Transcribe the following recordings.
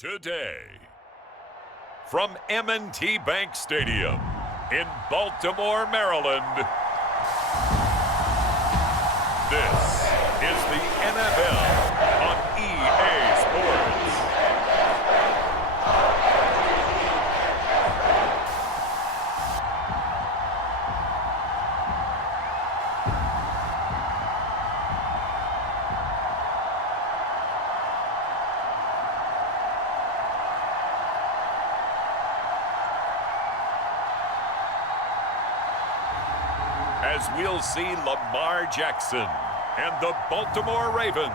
today. From M&T Bank Stadium in Baltimore, Maryland, this is the NFL on EA Sports. As we'll see Lamar Jackson and the Baltimore Ravens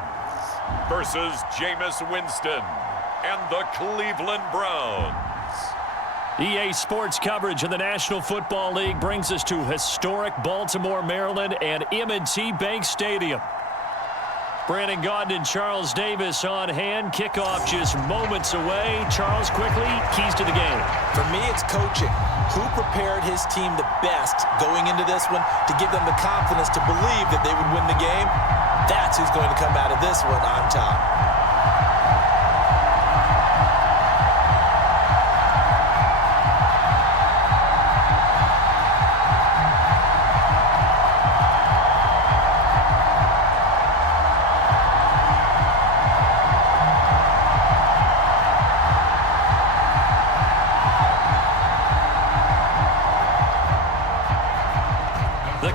versus Jameis Winston and the Cleveland Browns. EA Sports coverage of the National Football League brings us to historic Baltimore, Maryland and M&T Bank Stadium. Brandon Gaudin and Charles Davis on hand. Kickoff just moments away. Charles, quickly, keys to the game. For me, it's coaching. Who prepared his team the best going into this one to give them the confidence to believe that they would win the game? That's who's going to come out of this one on top.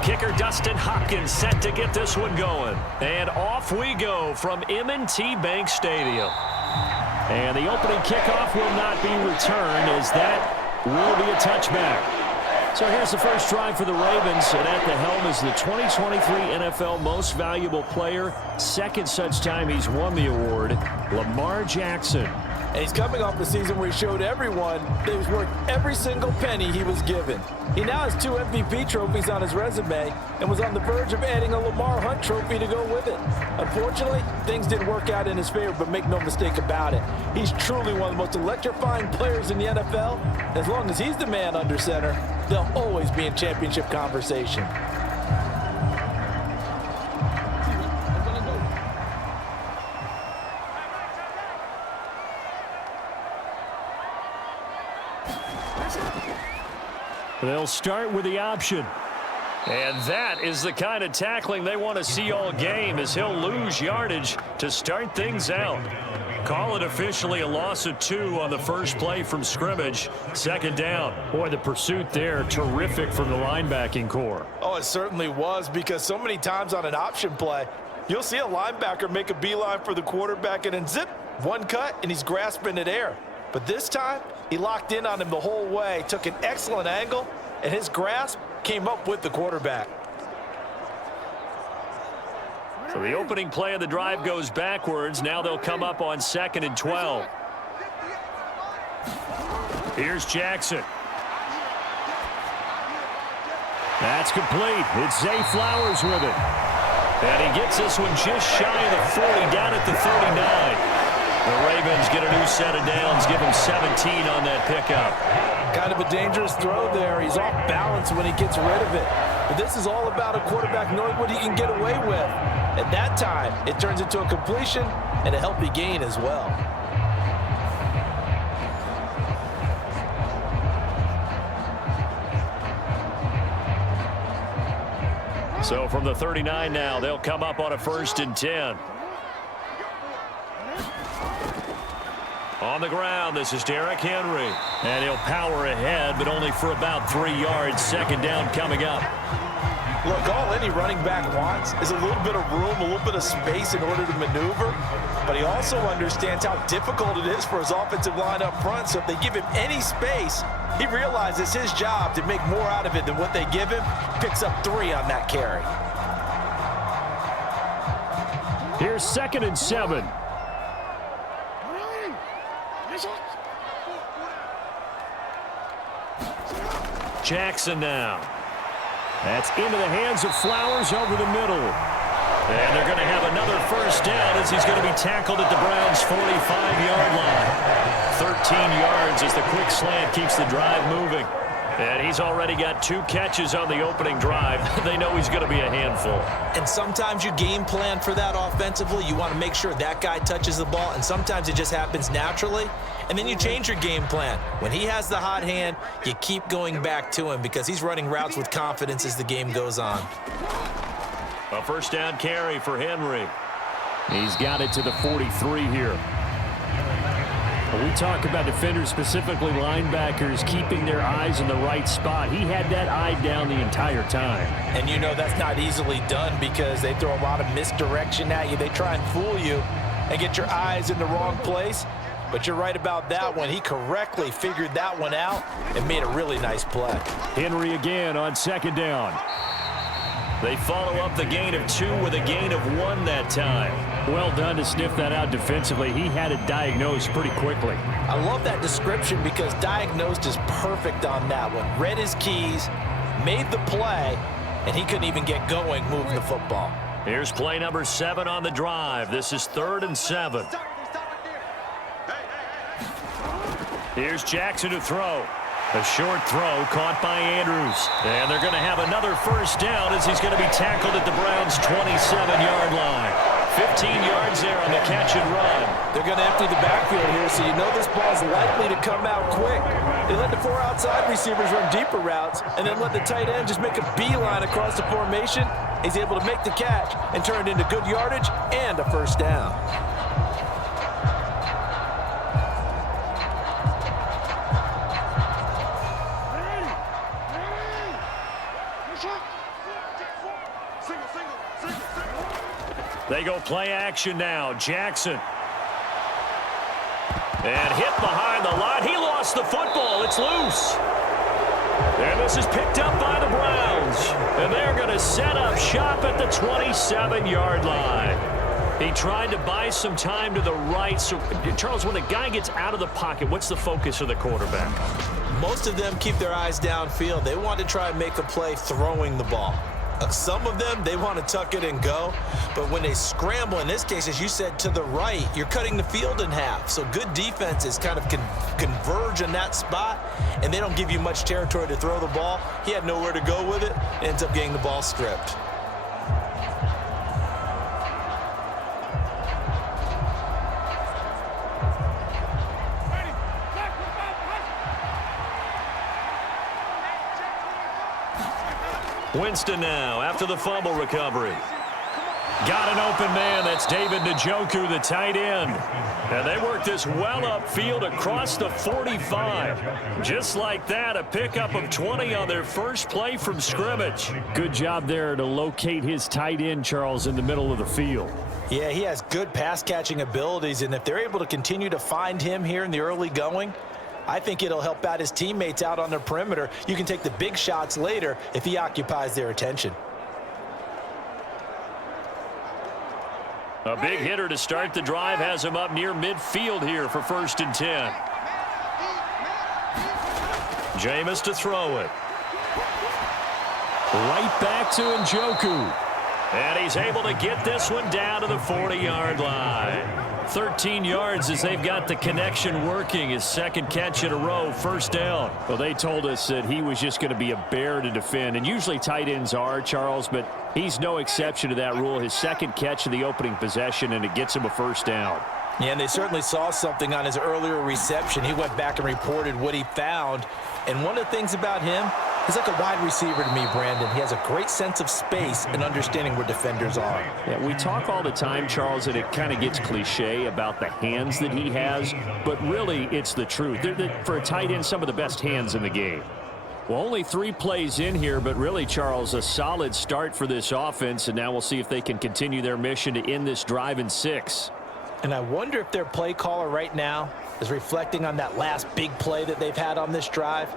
Kicker Dustin Hopkins set to get this one going. And off we go from M&T Bank Stadium. And the opening kickoff will not be returned, as that will be a touchback. So here's the first drive for the Ravens, and at the helm is the 2023 NFL Most Valuable Player. Second such time he's won the award, Lamar Jackson. And he's coming off a season where he showed everyone that he was worth every single penny he was given. He now has 2 MVP trophies on his resume and was on the verge of adding a Lamar Hunt trophy to go with it. Unfortunately, things didn't work out in his favor, but make no mistake about it. He's truly one of the most electrifying players in the NFL. As long as he's the man under center, they'll always be in championship conversation. They'll start with the option. And that is the kind of tackling they want to see all game, as he'll lose yardage to start things out. Call it officially a loss of 2 on the first play from scrimmage. Second down. Boy, the pursuit there, terrific from the linebacking core. Oh, it certainly was, because so many times on an option play, you'll see a linebacker make a beeline for the quarterback and then zip, one cut, and he's grasping at air. But this time, he locked in on him the whole way, took an excellent angle, and his grasp came up with the quarterback. So the opening play of the drive goes backwards. Now they'll come up on 2nd and 12. Here's Jackson. That's complete. It's Zay Flowers with it. And he gets this one just shy of the 40, down at the 39. The Ravens get a new set of downs, give him 17 on that pickup. Kind of a dangerous throw there. He's off balance when he gets rid of it. But this is all about a quarterback knowing what he can get away with. At that time, it turns into a completion and a healthy gain as well. So from the 39 now, they'll come up on a 1st and 10. On the ground, this is Derrick Henry. And he'll power ahead, but only for about 3 yards. Second down coming up. Look, all any running back wants is a little bit of room, a little bit of space in order to maneuver. But he also understands how difficult it is for his offensive line up front. So if they give him any space, he realizes his job to make more out of it than what they give him. Picks up 3 on that carry. Here's 2nd and 7. Jackson now. That's into the hands of Flowers over the middle. And they're going to have another first down as he's going to be tackled at the Browns' 45-yard line. 13 yards as the quick slant keeps the drive moving. And he's already got 2 catches on the opening drive. They know he's going to be a handful. And sometimes you game plan for that offensively. You want to make sure that guy touches the ball, and sometimes it just happens naturally. And then you change your game plan. When he has the hot hand, you keep going back to him because he's running routes with confidence as the game goes on. A first down carry for Henry. He's got it to the 43 here. When we talk about defenders, specifically linebackers, keeping their eyes in the right spot, he had that eye down the entire time. And you know that's not easily done because they throw a lot of misdirection at you. They try and fool you and get your eyes in the wrong place. But you're right about that one. He correctly figured that one out and made a really nice play. Henry again on second down. They follow up the gain of 2 with a gain of 1 that time. Well done to sniff that out defensively. He had it diagnosed pretty quickly. I love that description because diagnosed is perfect on that one. Read his keys, made the play, and he couldn't even get going moving the football. Here's play number 7 on the drive. This is 3rd and 7. Here's Jackson to throw. A short throw caught by Andrews. And they're going to have another first down as he's going to be tackled at the Browns' 27-yard line. 15 yards there on the catch and run. They're going to empty the backfield here, so you know this ball's likely to come out quick. They let the 4 outside receivers run deeper routes and then let the tight end just make a beeline across the formation. He's able to make the catch and turn it into good yardage and a first down. They go play action now. Jackson. And hit behind the line. He lost the football. It's loose. And this is picked up by the Browns. And they're going to set up shop at the 27-yard line. He tried to buy some time to the right. So, Charles, when a guy gets out of the pocket, what's the focus of the quarterback? Most of them keep their eyes downfield. They want to try and make a play throwing the ball. Some of them, they want to tuck it and go. But when they scramble, in this case, as you said, to the right, you're cutting the field in half. So good defenses kind of converge in that spot, and they don't give you much territory to throw the ball. He had nowhere to go with it, ends up getting the ball stripped. Winston now after the fumble recovery. Got an open man. That's David Njoku, the tight end. And they work this well upfield across the 45. Just like that, a pickup of 20 on their first play from scrimmage. Good job there to locate his tight end, Charles, in the middle of the field. Yeah, he has good pass-catching abilities, and if they're able to continue to find him here in the early going, I think it'll help out his teammates out on the perimeter. You can take the big shots later if he occupies their attention. A big hitter to start the drive has him up near midfield here for 1st and 10. Jameis to throw it. Right back to Njoku. And he's able to get this one down to the 40-yard line. 13 yards as they've got the connection working. His 2nd catch in a row, 1st down. Well, they told us that he was just going to be a bear to defend. And usually tight ends are, Charles, but he's no exception to that rule. His 2nd catch of the opening possession, and it gets him a 1st down. Yeah, and they certainly saw something on his earlier reception. He went back and reported what he found. And one of the things about him, he's like a wide receiver to me, Brandon. He has a great sense of space and understanding where defenders are. Yeah, we talk all the time, Charles, and it kind of gets cliche about the hands that he has, but really it's the truth. For a tight end, some of the best hands in the game. Well, only 3 plays in here, but really, Charles, a solid start for this offense, and now we'll see if they can continue their mission to end this drive in 6. And I wonder if their play caller right now is reflecting on that last big play that they've had on this drive.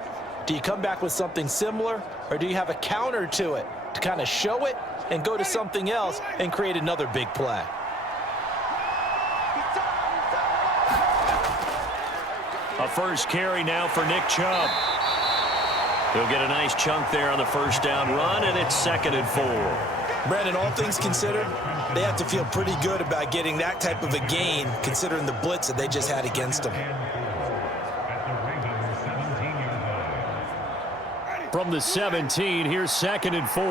Do you come back with something similar, or do you have a counter to it to kind of show it and go to something else and create another big play? A first carry now for Nick Chubb. He'll get a nice chunk there on the 1st down run, and it's 2nd and 4. Brandon, all things considered, they have to feel pretty good about getting that type of a gain, considering the blitz that they just had against them. From the 17, here's 2nd and 4.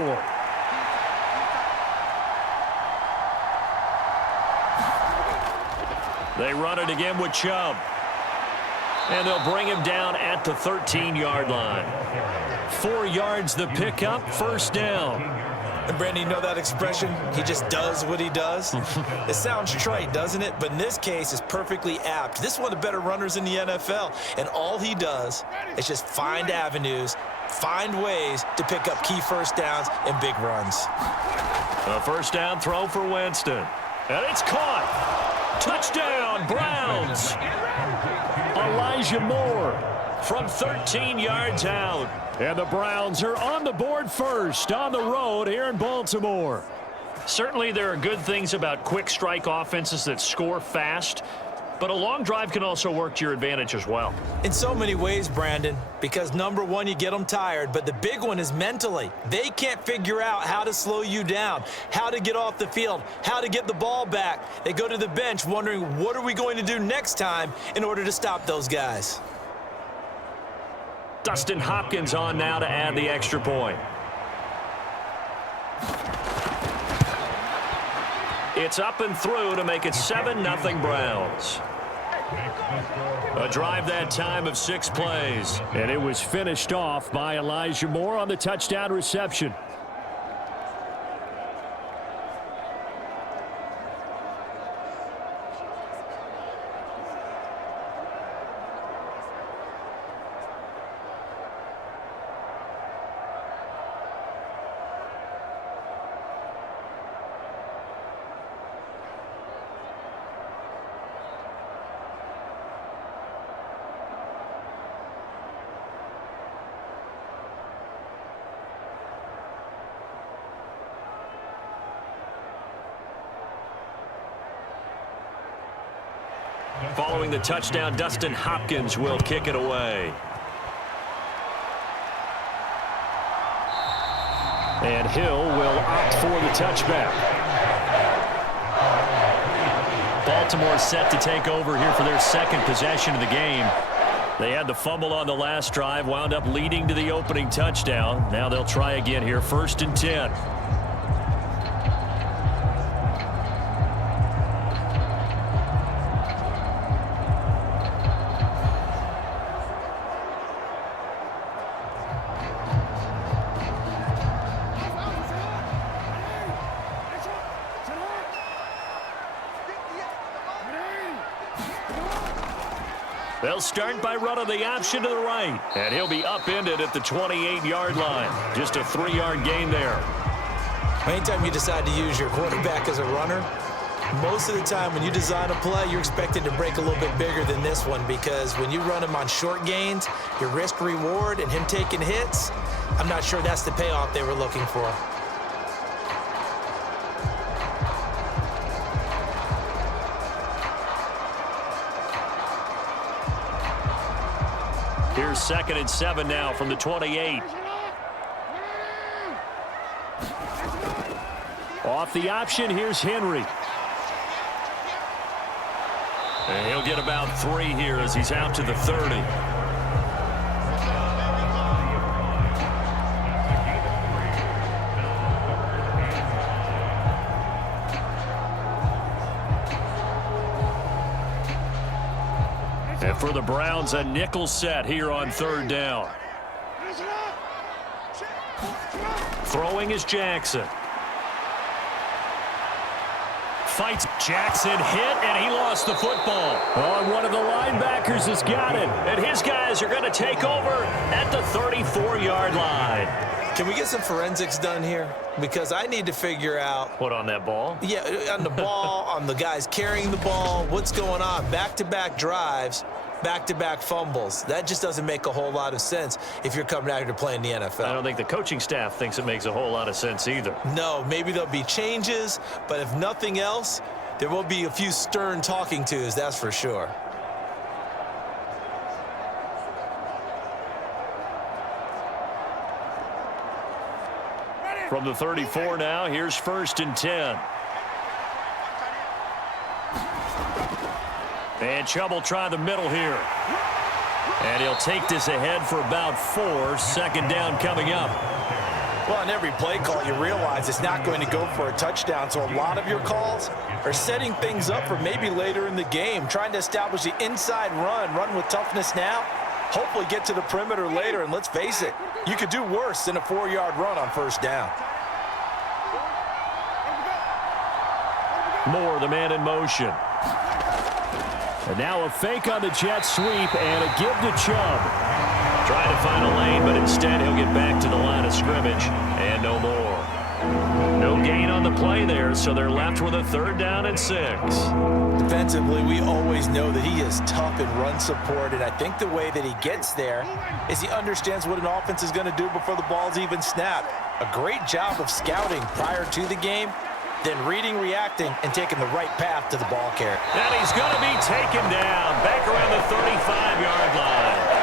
They run it again with Chubb. And they'll bring him down at the 13-yard line. 4 yards the pickup, first down. And Brandon, you know that expression? He just does what he does. It sounds trite, doesn't it? But in this case, it's perfectly apt. This is one of the better runners in the NFL. And all he does is just find avenues, find ways to pick up key first downs and big runs. A first down throw for Winston. And it's caught. Touchdown, Browns. Elijah Moore from 13 yards out. And the Browns are on the board first on the road here in Baltimore. Certainly there are good things about quick strike offenses that score fast, but a long drive can also work to your advantage as well. In so many ways, Brandon, because number one, you get them tired, but the big one is mentally. They can't figure out how to slow you down, how to get off the field, how to get the ball back. They go to the bench wondering, what are we going to do next time in order to stop those guys? Dustin Hopkins on now to add the extra point. It's up and through to make it 7-0 Browns. A drive that time of 6 plays. And it was finished off by Elijah Moore on the touchdown reception. Following the touchdown, Dustin Hopkins will kick it away. And Hill will opt for the touchback. Baltimore set to take over here for their second possession of the game. They had the fumble on the last drive, wound up leading to the opening touchdown. Now they'll try again here, 1st and 10. They'll start by running the option to the right. And he'll be upended at the 28-yard line. Just a 3-yard gain there. Anytime you decide to use your quarterback as a runner, most of the time when you design a play, you're expected to break a little bit bigger than this one, because when you run him on short gains, your risk-reward and him taking hits, I'm not sure that's the payoff they were looking for. Here's 2nd and 7 now from the 28. Off the option, here's Henry. And he'll get about 3 here as he's out to the 30. And for the Browns, a nickel set here on 3rd down. Throwing is Jackson. Fights Jackson, hit, and he lost the football. Oh, and one of the linebackers has got it. And his guys are going to take over at the 34-yard line. Can we get some forensics done here? Because I need to figure out... What, on that ball? Yeah, on the ball, on the guys carrying the ball, what's going on? Back-to-back drives, back-to-back fumbles. That just doesn't make a whole lot of sense if you're coming out here to play in the NFL. I don't think the coaching staff thinks it makes a whole lot of sense either. No, maybe there'll be changes, but if nothing else, there will be a few stern talking tos, that's for sure. From the 34 now, here's 1st and 10. And Chubb will try the middle here. And he'll take this ahead for about 4. Second down coming up. Well, on every play call, you realize it's not going to go for a touchdown, so a lot of your calls are setting things up for maybe later in the game, trying to establish the inside run with toughness now, hopefully get to the perimeter later, and let's face it, you could do worse than a 4-yard run on first down. Moore, the man in motion. And now a fake on the jet sweep and a give to Chubb. Trying to find a lane, but instead he'll get back to the line of scrimmage and no more. No gain on the play there, so they're left with a 3rd down and 6. Defensively, we always know that he is tough in run support, and I think the way that he gets there is he understands what an offense is going to do before the ball's even snapped. A great job of scouting prior to the game, then reading, reacting, and taking the right path to the ball carrier. And he's going to be taken down back around the 35-yard line.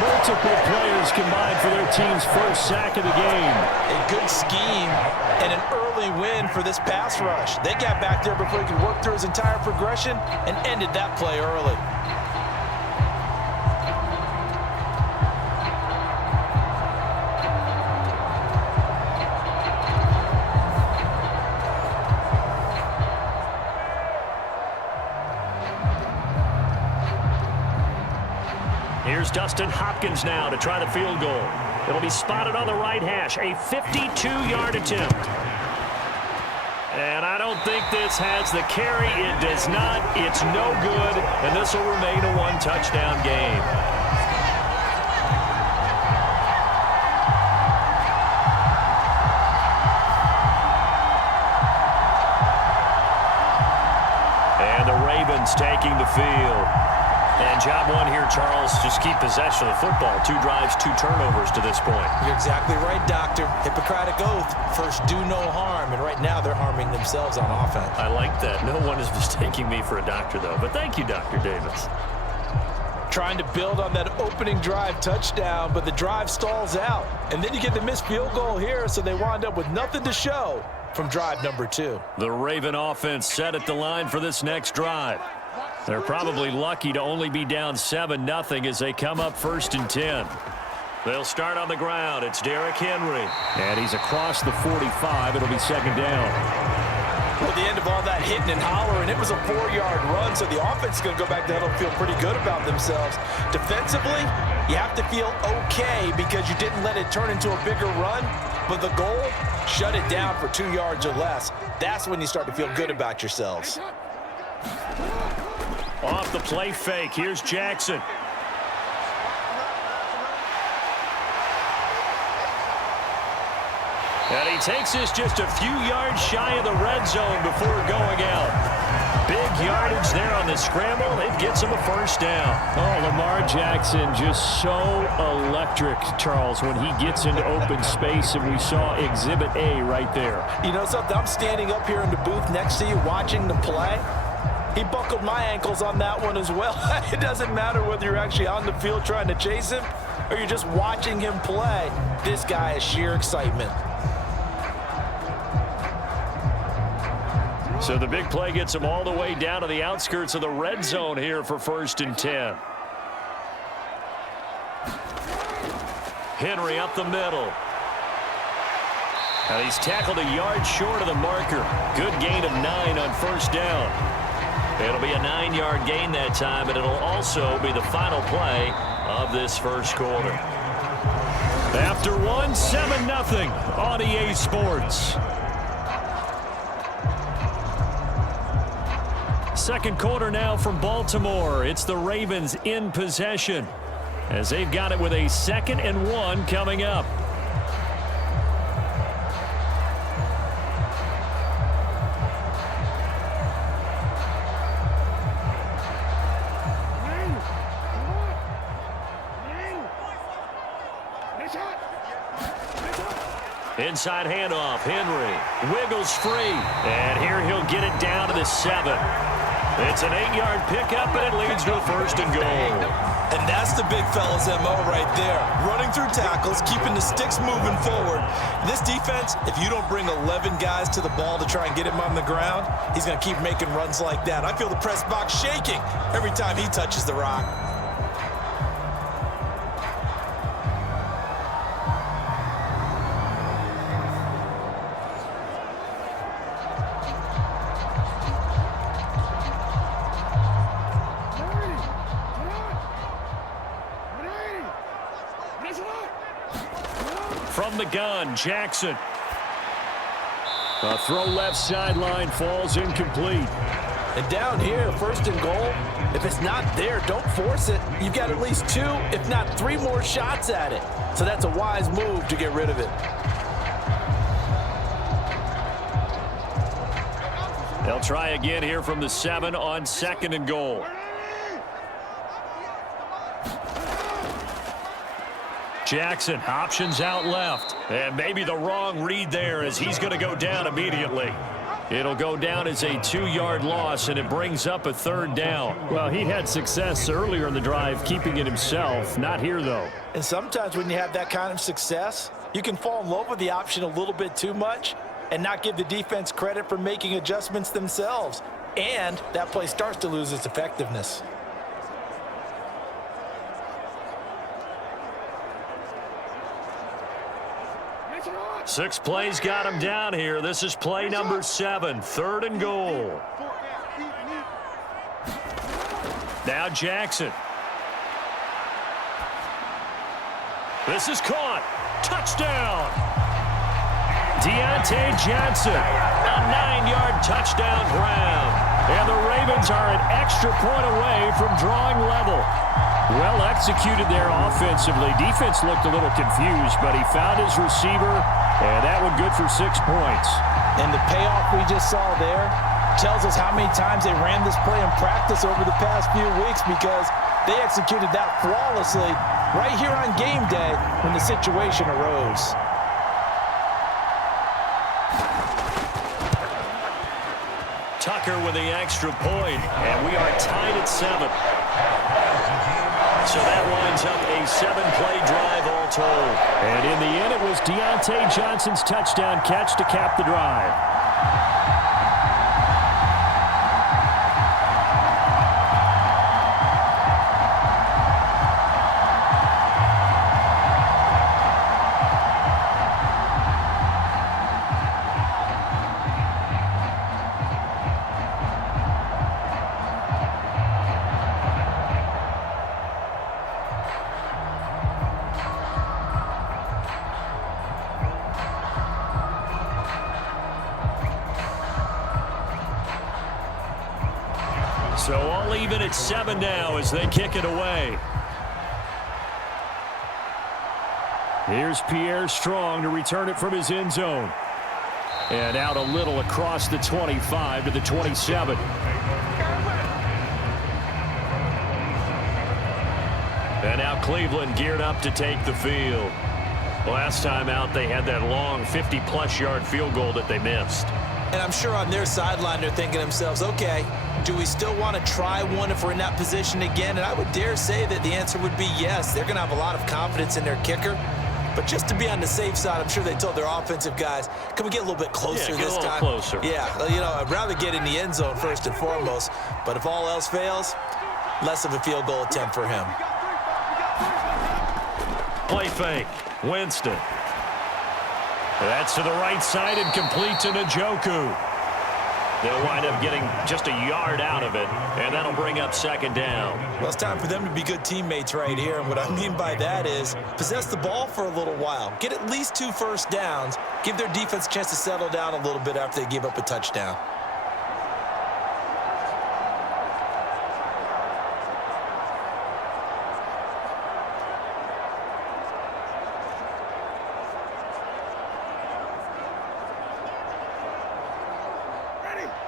Multiple players combined for their team's first sack of the game. A good scheme and an early win for this pass rush. They got back there before he could work through his entire progression and ended that play early. Here's Dustin Hopkins now to try the field goal. It'll be spotted on the right hash. A 52-yard attempt. And I don't think this has the carry. It does not. It's no good. And this will remain a 1-touchdown game. And the Ravens taking the field. And job one here, Charles, just keep possession of the football. 2 drives, 2 turnovers to this point. You're exactly right, Doctor. Hippocratic oath, first do no harm. And right now they're harming themselves on offense. I like that. No one is mistaking me for a doctor, though. But thank you, Dr. Davis. Trying to build on that opening drive touchdown, but the drive stalls out. And then you get the missed field goal here, so they wind up with nothing to show from drive number 2. The Raven offense set at the line for this next drive. They're probably lucky to only be down 7-0 as they come up 1st and 10. They'll start on the ground. It's Derrick Henry. And he's across the 45. It'll be 2nd down. Well, at the end of all that hitting and hollering, it was a 4-yard run, so the offense is going to go back to huddle and feel pretty good about themselves. Defensively, you have to feel okay because you didn't let it turn into a bigger run, but the goal, shut it down for 2 yards or less. That's when you start to feel good about yourselves. Off the play fake, here's Jackson. And he takes this just a few yards shy of the red zone before going out. Big yardage there on the scramble. It gets him a 1st down. Oh, Lamar Jackson just so electric, Charles, when he gets into open space, and we saw Exhibit A right there. You know something? I'm standing up here in the booth next to you watching the play. He buckled my ankles on that one as well. It doesn't matter whether you're actually on the field trying to chase him or you're just watching him play. This guy is sheer excitement. So the big play gets him all the way down to the outskirts of the red zone here for 1st and 10. Henry up the middle. And he's tackled a yard short of the marker. Good gain of 9 on 1st down. It'll be a 9-yard gain that time, but it'll also be the final play of this 1st quarter. After 7-0 on EA Sports. 2nd quarter now from Baltimore. It's the Ravens in possession as they've got it with a 2nd and 1 coming up. Inside handoff, Henry wiggles free, and here he'll get it down to the 7. It's an 8-yard pickup, and it leads to a 1st and goal. And that's the big fella's MO right there. Running through tackles, keeping the sticks moving forward. This defense, if you don't bring 11 guys to the ball to try and get him on the ground, he's going to keep making runs like that. I feel the press box shaking every time he touches the rock. From the gun, Jackson. A throw left sideline falls incomplete. And down here, 1st and goal, if it's not there, don't force it. You've got at least 2, if not 3 more shots at it. So that's a wise move to get rid of it. They'll try again here from the 7 on 2nd and goal. Jackson, options out left. And maybe the wrong read there as he's going to go down immediately. It'll go down as a 2-yard loss, and it brings up a 3rd down. Well, he had success earlier in the drive keeping it himself. Not here, though. And sometimes when you have that kind of success, you can fall in love with the option a little bit too much and not give the defense credit for making adjustments themselves. And that play starts to lose its effectiveness. Six plays got him down here. This is play number 7, 3rd and goal. Now Jackson. This is caught. Touchdown. Deontay Johnson, a 9-yard touchdown grab. And the Ravens are an extra point away from drawing level. Well executed there offensively. Defense looked a little confused, but he found his receiver, and that one good for 6 points. And the payoff we just saw there tells us how many times they ran this play in practice over the past few weeks, because they executed that flawlessly right here on game day when the situation arose. Tucker with the extra point, and we are tied at 7. So that winds up a 7-play drive all told. And in the end, it was Deontay Johnson's touchdown catch to cap the drive. So all even at 7 now as they kick it away. Here's Pierre Strong to return it from his end zone. And out a little across the 25 to the 27. And now Cleveland geared up to take the field. Last time out, they had that long 50-plus yard field goal that they missed. And I'm sure on their sideline they're thinking to themselves, okay, do we still want to try one if we're in that position again? And I would dare say that the answer would be yes. They're going to have a lot of confidence in their kicker. But just to be on the safe side, I'm sure they told their offensive guys, can we get a little bit closer this time? Closer. Yeah, you know, I'd rather get in the end zone first and foremost. But if all else fails, less of a field goal attempt for him. Play fake. Winston. That's to the right side and complete to Njoku. They'll wind up getting just a yard out of it, and that'll bring up 2nd down. Well, it's time for them to be good teammates right here, and what I mean by that is possess the ball for a little while, get at least 2 first downs, give their defense a chance to settle down a little bit after they give up a touchdown.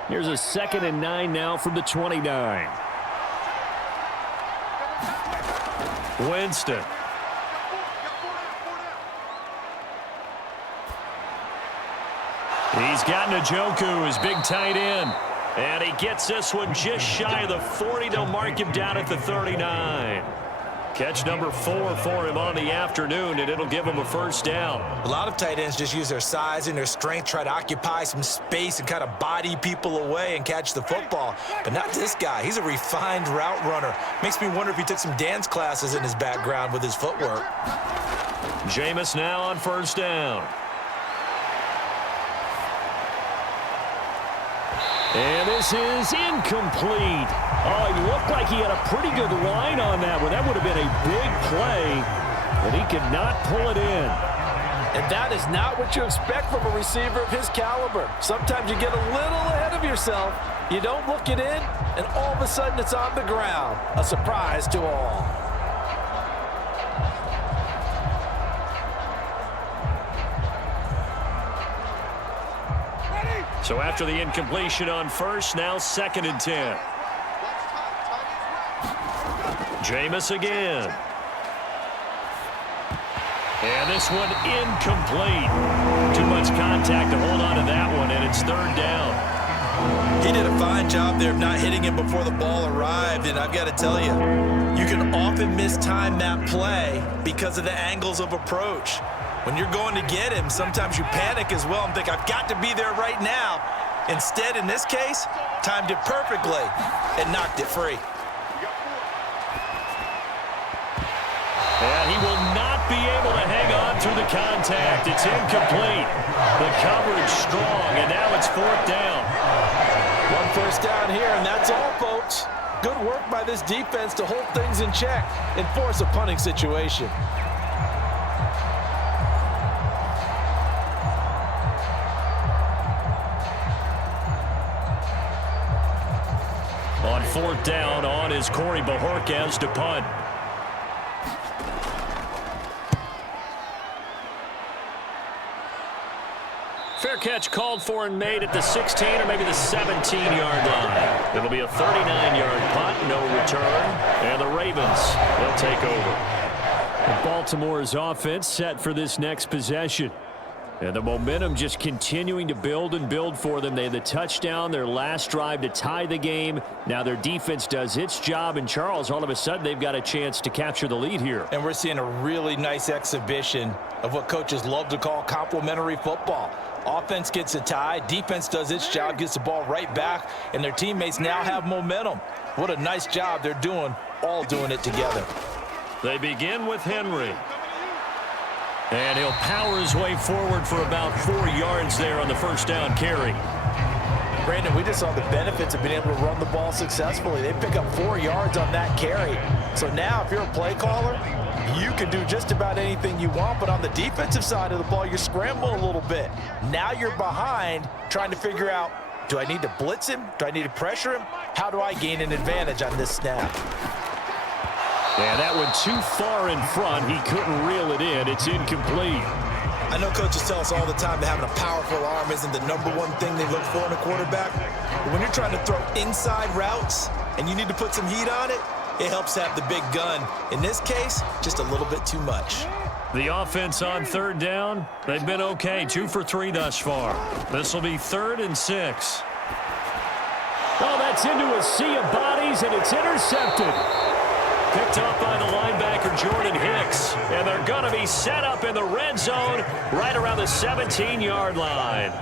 Here's a 2nd and 9 now from the 29. Winston. He's got Njoku, his big tight end. And he gets this one just shy of the 40. They'll mark him down at the 39. Catch number 4 for him on the afternoon, and it'll give him a 1st down. A lot of tight ends just use their size and their strength, try to occupy some space and kind of body people away and catch the football. But not this guy. He's a refined route runner. Makes me wonder if he took some dance classes in his background with his footwork. Jameis now on 1st down. And this is incomplete. Oh, he looked like he had a pretty good line on that one. That would have been a big play, but he could not pull it in. And that is not what you expect from a receiver of his caliber. Sometimes you get a little ahead of yourself, you don't look it in, and all of a sudden it's on the ground. A surprise to all. So after the incompletion on first, now 2nd and 10. Jameis again. And this one incomplete. Too much contact to hold on to that one, and it's 3rd down. He did a fine job there of not hitting him before the ball arrived, and I've got to tell you, you can often mistime that play because of the angles of approach. When you're going to get him, sometimes you panic as well and think, I've got to be there right now. Instead, in this case, timed it perfectly and knocked it free. And he will not be able to hang on through the contact. It's incomplete. The coverage strong, and now it's 4th down. 1 first down here, and that's all, folks. Good work by this defense to hold things in check and force a punting situation. On 4th down, on is Corey Bojorquez to punt. Fair catch called for and made at the 16 or maybe the 17-yard line. It'll be a 39-yard punt, no return, and the Ravens will take over. And Baltimore's offense set for this next possession. And the momentum just continuing to build and build for them. They had the touchdown, their last drive to tie the game. Now their defense does its job, and Charles, all of a sudden, they've got a chance to capture the lead here. And we're seeing a really nice exhibition of what coaches love to call complementary football. Offense gets a tie, defense does its job, gets the ball right back, and their teammates now have momentum. What a nice job they're doing, all doing it together. They begin with Henry. And he'll power his way forward for about 4 yards there on the 1st down carry. Brandon, we just saw the benefits of being able to run the ball successfully. They pick up 4 yards on that carry. So now if you're a play caller, you can do just about anything you want, but on the defensive side of the ball, you're scrambling a little bit. Now you're behind trying to figure out, do I need to blitz him? Do I need to pressure him? How do I gain an advantage on this snap? And that one too far in front. He couldn't reel it in. It's incomplete. I know coaches tell us all the time that having a powerful arm isn't the #1 thing they look for in a quarterback. But when you're trying to throw inside routes and you need to put some heat on it, it helps to have the big gun. In this case, just a little bit too much. The offense on 3rd down, they've been okay. 2 for 3 thus far. This will be 3rd and 6. Oh, that's into a sea of bodies, and it's intercepted. Picked up by the linebacker, Jordan Hicks. And they're going to be set up in the red zone right around the 17-yard line.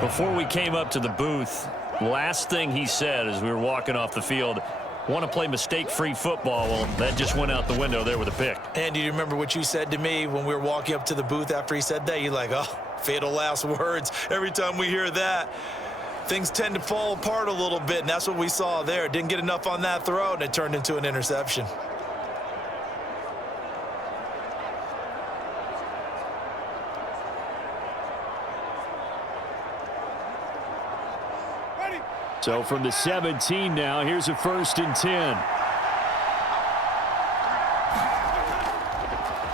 Before we came up to the booth, last thing he said as we were walking off the field, want to play mistake-free football. Well, that just went out the window there with a pick. And do you remember what you said to me when we were walking up to the booth after he said that? You're like, oh, fatal last words. Every time we hear that, things tend to fall apart a little bit, and that's what we saw there. Didn't get enough on that throw, and it turned into an interception. So from the 17 now, here's a 1st and 10.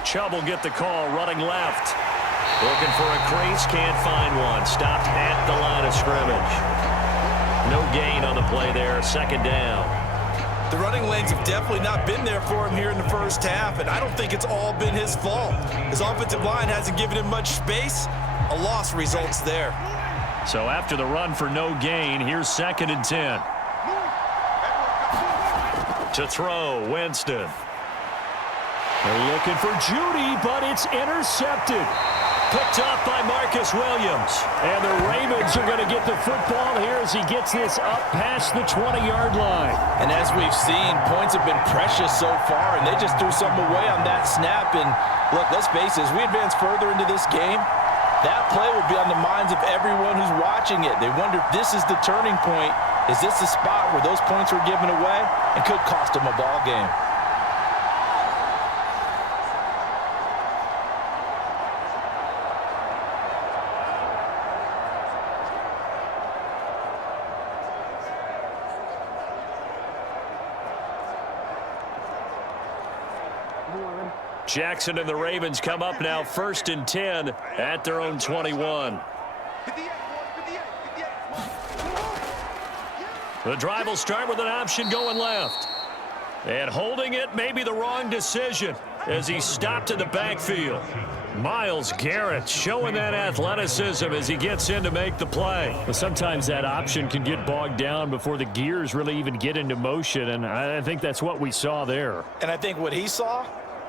Chubb will get the call, running left. Looking for a crease, can't find one. Stopped at the line of scrimmage. No gain on the play there, 2nd down. The running lanes have definitely not been there for him here in the first half, and I don't think it's all been his fault. His offensive line hasn't given him much space. A loss results there. So after the run for no gain, here's 2nd and 10. To throw, Winston. They're looking for Judy, but it's intercepted. Picked up by Marcus Williams. And the Ravens are going to get the football here as he gets this up past the 20-yard line. And as we've seen, points have been precious so far, and they just threw some away on that snap. And look, let's face it, as we advance further into this game, that play will be on the minds of everyone who's watching it. They wonder if this is the turning point. Is this the spot where those points were given away and could cost them a ball game? Jackson and the Ravens come up now 1st and 10 at their own 21. The drive will start with an option going left. And holding it may be the wrong decision as he stopped in the backfield. Myles Garrett showing that athleticism as he gets in to make the play. Well, sometimes that option can get bogged down before the gears really even get into motion, and I think that's what we saw there. And I think what he saw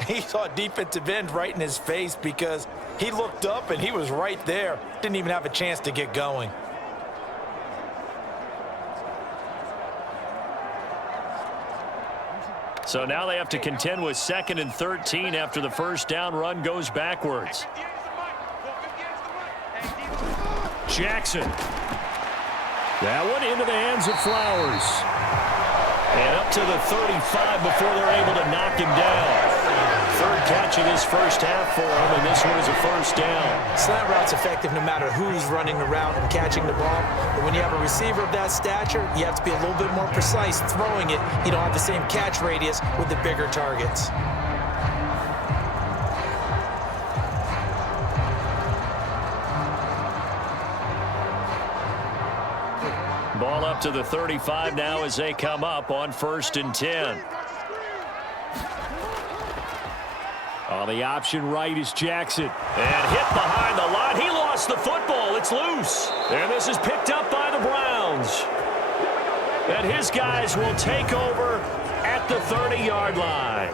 a defensive end right in his face because he looked up and he was right there. Didn't even have a chance to get going. So now they have to contend with 2nd and 13 after the first down run goes backwards. Jackson. That one into the hands of Flowers. And up to the 35 before they're able to knock him down. 3rd catch of this first half for him, and this one is a first down. Slant route's effective no matter who's running the route and catching the ball. But when you have a receiver of that stature, you have to be a little bit more precise throwing it. You don't have the same catch radius with the bigger targets. Ball up to the 35 now as they come up on 1st and 10. On the option right is Jackson. And hit behind the line. He lost the football. It's loose. And this is picked up by the Browns. And his guys will take over at the 30-yard line.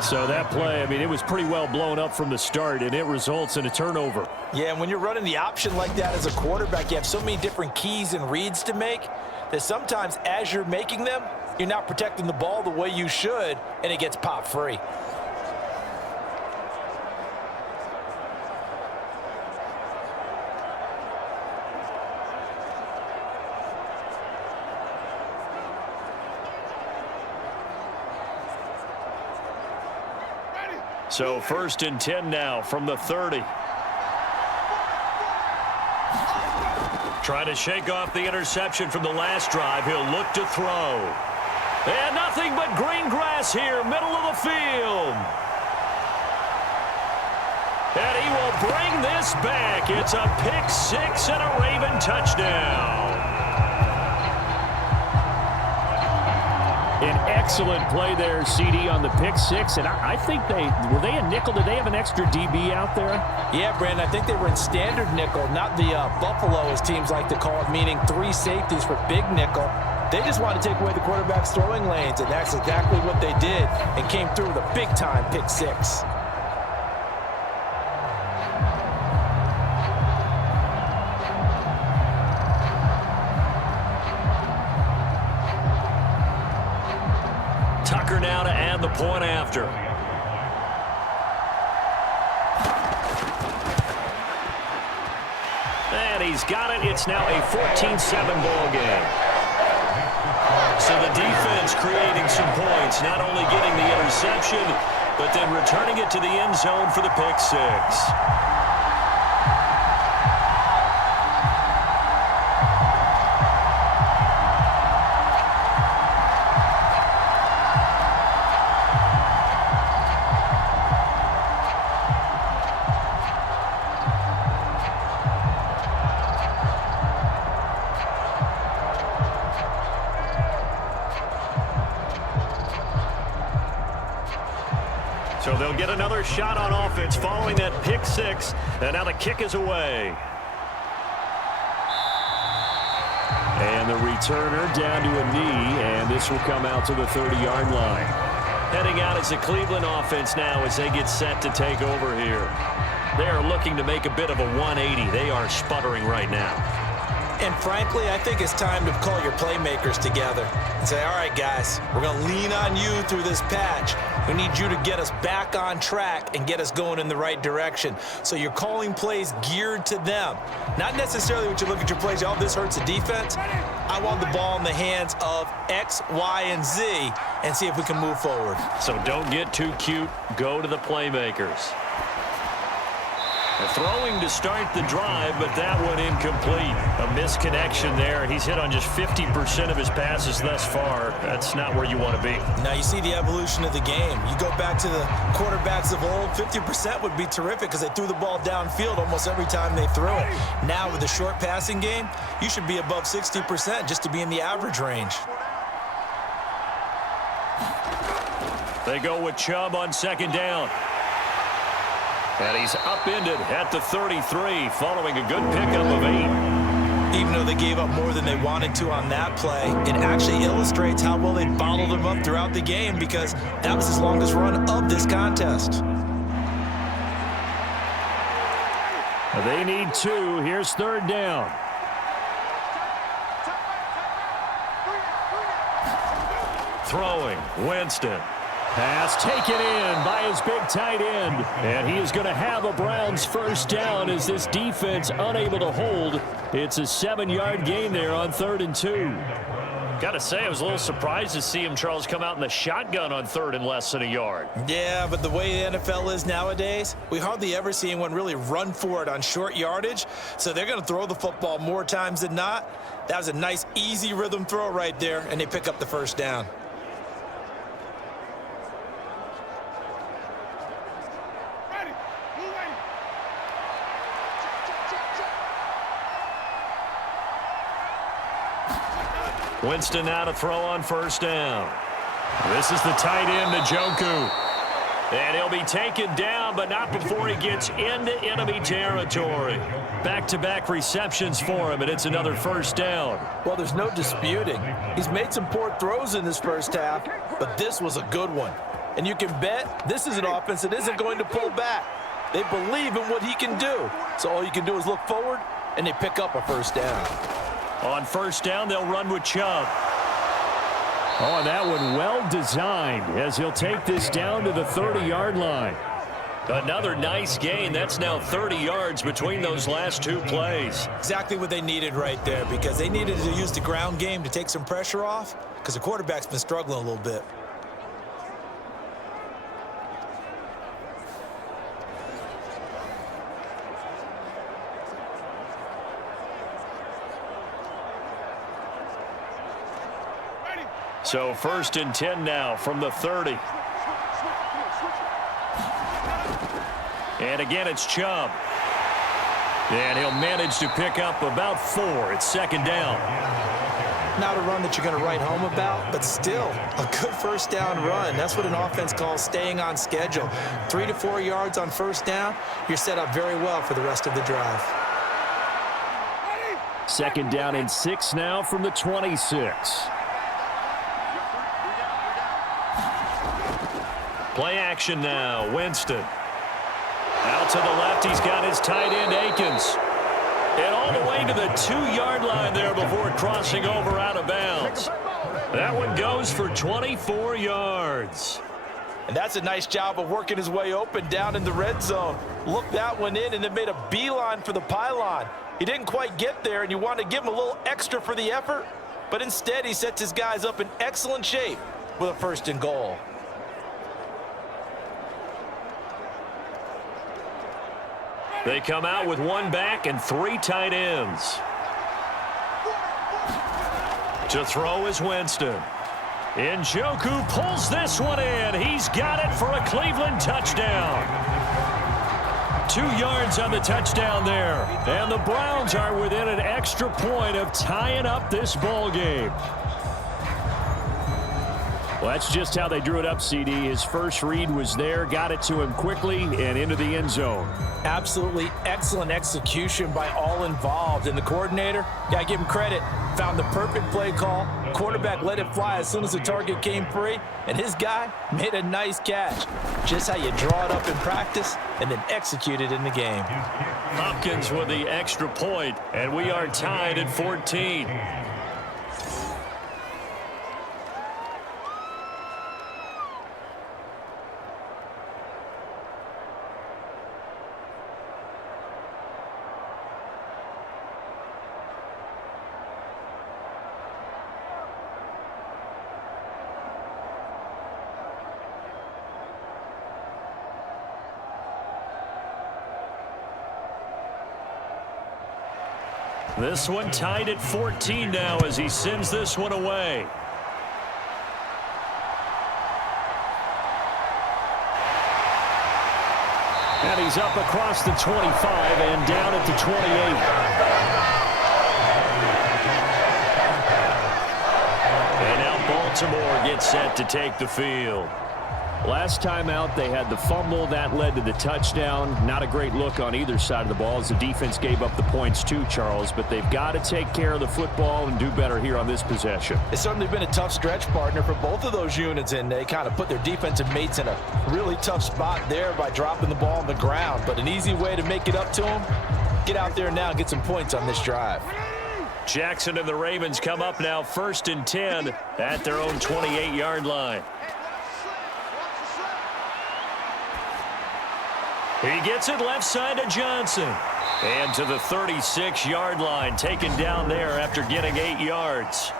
So that play, I mean, it was pretty well blown up from the start, and it results in a turnover. Yeah, and when you're running the option like that as a quarterback, you have so many different keys and reads to make that sometimes as you're making them, you're not protecting the ball the way you should, and it gets popped free. So 1st and 10 now from the 30. Trying to shake off the interception from the last drive. He'll look to throw. And nothing but green grass here, middle of the field. And he will bring this back. It's a pick six and a Raven touchdown. An excellent play there, CD, on the pick six. And I think were they a nickel? Did they have an extra DB out there? Yeah, Brandon, I think they were in standard nickel, not the Buffalo, as teams like to call it, meaning 3 safeties for big nickel. They just wanted to take away the quarterback's throwing lanes, and that's exactly what they did, and came through with a big-time pick six. Tucker now to add the point after. And he's got it. It's now a 14-7 ball game. So the defense creating some points, not only getting the interception, but then returning it to the end zone for the pick six. So they'll get another shot on offense following that pick six, and now the kick is away. And the returner down to a knee, and this will come out to the 30-yard line. Heading out is the Cleveland offense now as they get set to take over here. They are looking to make a bit of a 180. They are sputtering right now. And frankly, I think it's time to call your playmakers together and say, all right, guys, we're going to lean on you through this patch. We need you to get us back on track and get us going in the right direction. So you're calling plays geared to them. Not necessarily when you look at your plays, oh, this hurts the defense. I want the ball in the hands of X, Y, and Z and see if we can move forward. So don't get too cute. Go to the playmakers. Throwing to start the drive, but that one incomplete. A misconnection there. He's hit on just 50% of his passes thus far. That's not where you want to be. Now you see the evolution of the game. You go back to the quarterbacks of old, 50% would be terrific because they threw the ball downfield almost every time they threw it. Now with the short passing game, you should be above 60% just to be in the average range. They go with Chubb on second down. And he's upended at the 33 following a good pickup of 8. Even though they gave up more than they wanted to on that play, it actually illustrates how well they bottled them up throughout the game because that was his longest run of this contest. They need 2. Here's third down. Throwing, Winston. Pass taken in by his big tight end. And he is going to have a Browns first down as this defense unable to hold. It's a 7-yard gain there on 3rd and 2. Got to say, I was a little surprised to see him, Charles, come out in the shotgun on 3rd and less than a yard. Yeah, but the way the NFL is nowadays, we hardly ever see anyone really run for it on short yardage. So they're going to throw the football more times than not. That was a nice, easy rhythm throw right there, and they pick up the first down. Winston now to throw on first down. This is the tight end, Njoku. And he'll be taken down, but not before he gets into enemy territory. Back-to-back receptions for him, and it's another first down. Well, there's no disputing. He's made some poor throws in this first half, but this was a good one. And you can bet this is an offense that isn't going to pull back. They believe in what he can do. So all you can do is look forward, and they pick up a first down. On first down, they'll run with Chubb. Oh, and that one well designed as he'll take this down to the 30-yard line. Another nice gain. That's now 30 yards between those last 2 plays. Exactly what they needed right there because they needed to use the ground game to take some pressure off because the quarterback's been struggling a little bit. So 1st and 10 now from the 30. And again, it's Chubb. And he'll manage to pick up about 4. It's 2nd down. Not a run that you're going to write home about, but still a good first down run. That's what an offense calls staying on schedule. 3 to 4 yards on first down, you're set up very well for the rest of the drive. 2nd down and 6 now from the 26. Play action now. Winston. Out to the left, he's got his tight end, Akins. And all the way to the 2-yard line there before crossing over out of bounds. That one goes for 24 yards. And that's a nice job of working his way open down in the red zone. Looked that one in and then made a beeline for the pylon. He didn't quite get there, and you want to give him a little extra for the effort. But instead, he sets his guys up in excellent shape with a 1st and goal. They come out with 1 back and 3 tight ends. To throw is Winston. Njoku pulls this one in. He's got it for a Cleveland touchdown. 2 yards on the touchdown there. And the Browns are within an extra point of tying up this ball game. Well, that's just how they drew it up, CD. His first read was there, got it to him quickly, and into the end zone. Absolutely excellent execution by all involved. And the coordinator, got to give him credit, found the perfect play call. Quarterback let it fly as soon as the target came free, and his guy made a nice catch. Just how you draw it up in practice and then execute it in the game. Hopkins with the extra point, and we are tied at 14. This one tied at 14 now as he sends this one away. And he's up across the 25 and down at the 28. And now Baltimore gets set to take the field. Last time out, they had the fumble. That led to the touchdown. Not a great look on either side of the ball as the defense gave up the points too, Charles. But they've got to take care of the football and do better here on this possession. It's certainly been a tough stretch, partner, for both of those units, and they kind of put their defensive mates in a really tough spot there by dropping the ball on the ground. But an easy way to make it up to them, get out there now and get some points on this drive. Jackson and the Ravens come up now 1st and 10 at their own 28-yard line. He gets it left side to Johnson. And to the 36-yard line, taken down there after getting 8 yards.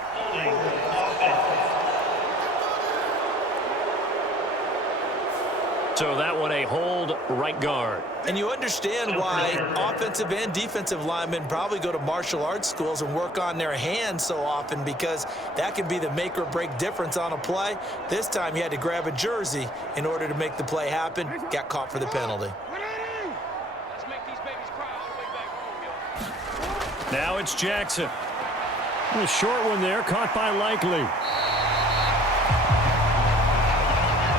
So that one a hold, right guard. And you understand why offensive and defensive linemen probably go to martial arts schools and work on their hands so often, because that can be the make or break difference on a play. This time he had to grab a jersey in order to make the play happen. Got caught for the penalty. Now it's Jackson. A short one there, caught by Likely.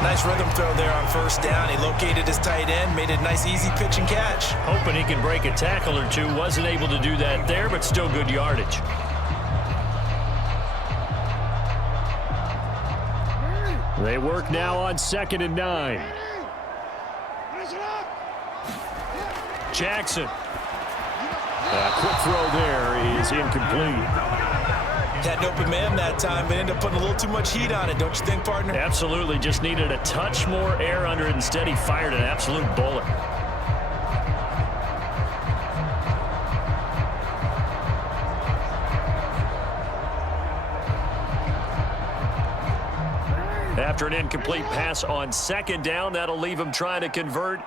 Nice rhythm throw there on 1st down. He located his tight end, made a nice easy pitch and catch. Hoping he can break a tackle or two. Wasn't able to do that there, but still good yardage. They work now on 2nd and 9. Jackson. A quick throw there is incomplete. Had an open man that time, but ended up putting a little too much heat on it, don't you think, partner? Absolutely. Just needed a touch more air under it. Instead, he fired an absolute bullet. After an incomplete pass on 2nd down, that'll leave him trying to convert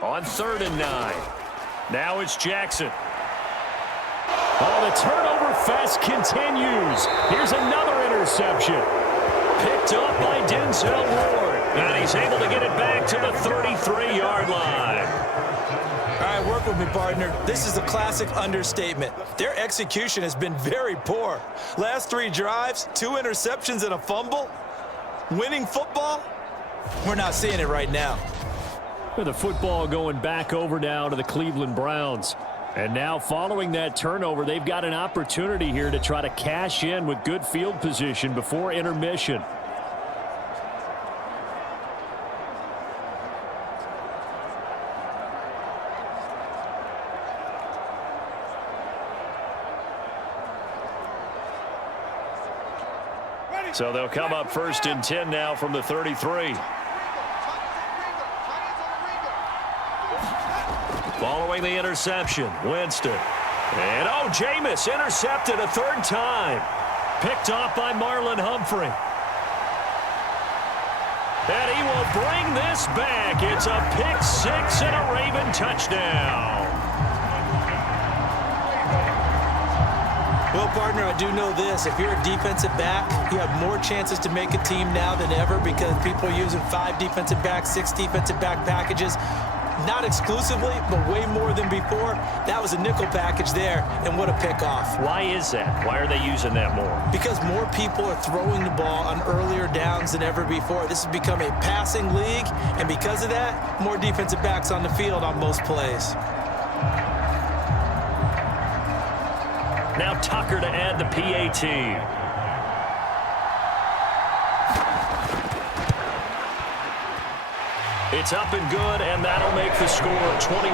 on 3rd and 9. Now it's Jackson. Oh, the turnover fest continues. Here's another interception. Picked up by Denzel Ward. And he's able to get it back to the 33-yard line. All right, work with me, partner. This is a classic understatement. Their execution has been very poor. Last 3 drives, 2 interceptions and a fumble. Winning football? We're not seeing it right now. With the football going back over now to the Cleveland Browns. And now following that turnover, they've got an opportunity here to try to cash in with good field position before intermission. So they'll come up 1st and 10 now from the 33. Following the interception, Winston. And, oh, Jameis intercepted a 3rd time. Picked off by Marlon Humphrey. And he will bring this back. It's a pick 6 and a Raven touchdown. Well, partner, I do know this. If you're a defensive back, you have more chances to make a team now than ever because people are using 5 defensive backs, 6 defensive back packages. Not exclusively, but way more than before. That was a nickel package there, and what a pickoff. Why is that? Why are they using that more? Because more people are throwing the ball on earlier downs than ever before. This has become a passing league, and because of that, more defensive backs on the field on most plays. Now Tucker to add the PAT. It's up and good, and that'll make the score 21-14. A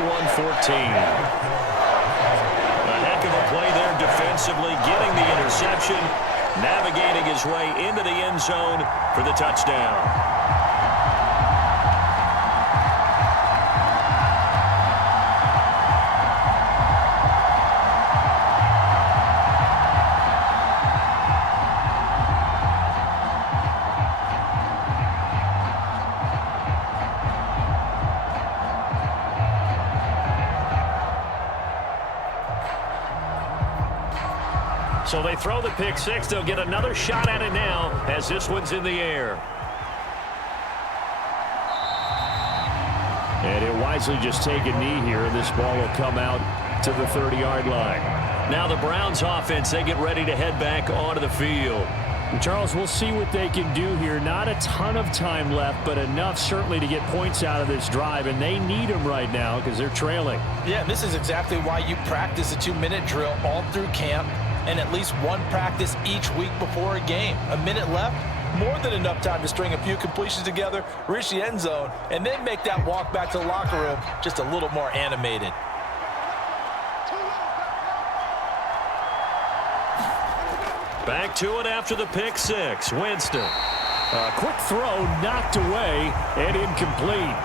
heck of a play there defensively, getting the interception, navigating his way into the end zone for the touchdown. So they throw the pick six. They'll get another shot at it now as this one's in the air. And he'll wisely just take a knee here, and this ball will come out to the 30-yard line. Now the Browns offense, they get ready to head back onto the field. And Charles, we'll see what they can do here. Not a ton of time left, but enough certainly to get points out of this drive, and they need them right now because they're trailing. Yeah, this is exactly why you practice a 2-minute drill all through camp and at least one practice each week before a game. A minute left, more than enough time to string a few completions together, reach the end zone, and then make that walk back to the locker room just a little more animated. Back to it after the pick six. Winston. A quick throw knocked away and incomplete.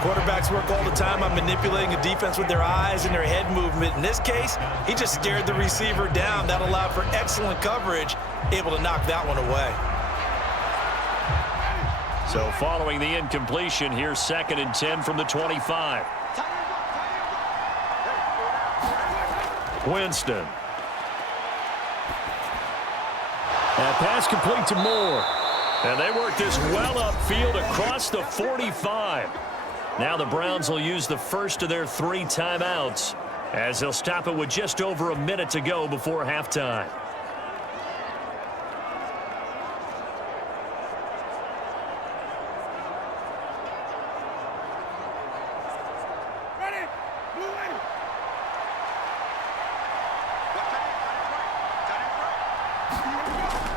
Quarterbacks work all the time on manipulating a defense with their eyes and their head movement. In this case, he just stared the receiver down. That allowed for excellent coverage, able to knock that one away. So following the incompletion, here's 2nd and 10 from the 25. Winston. That pass complete to Moore. And they work this well upfield across the 45. Now the Browns will use the first of their 3 timeouts as they'll stop it with just over a minute to go before halftime.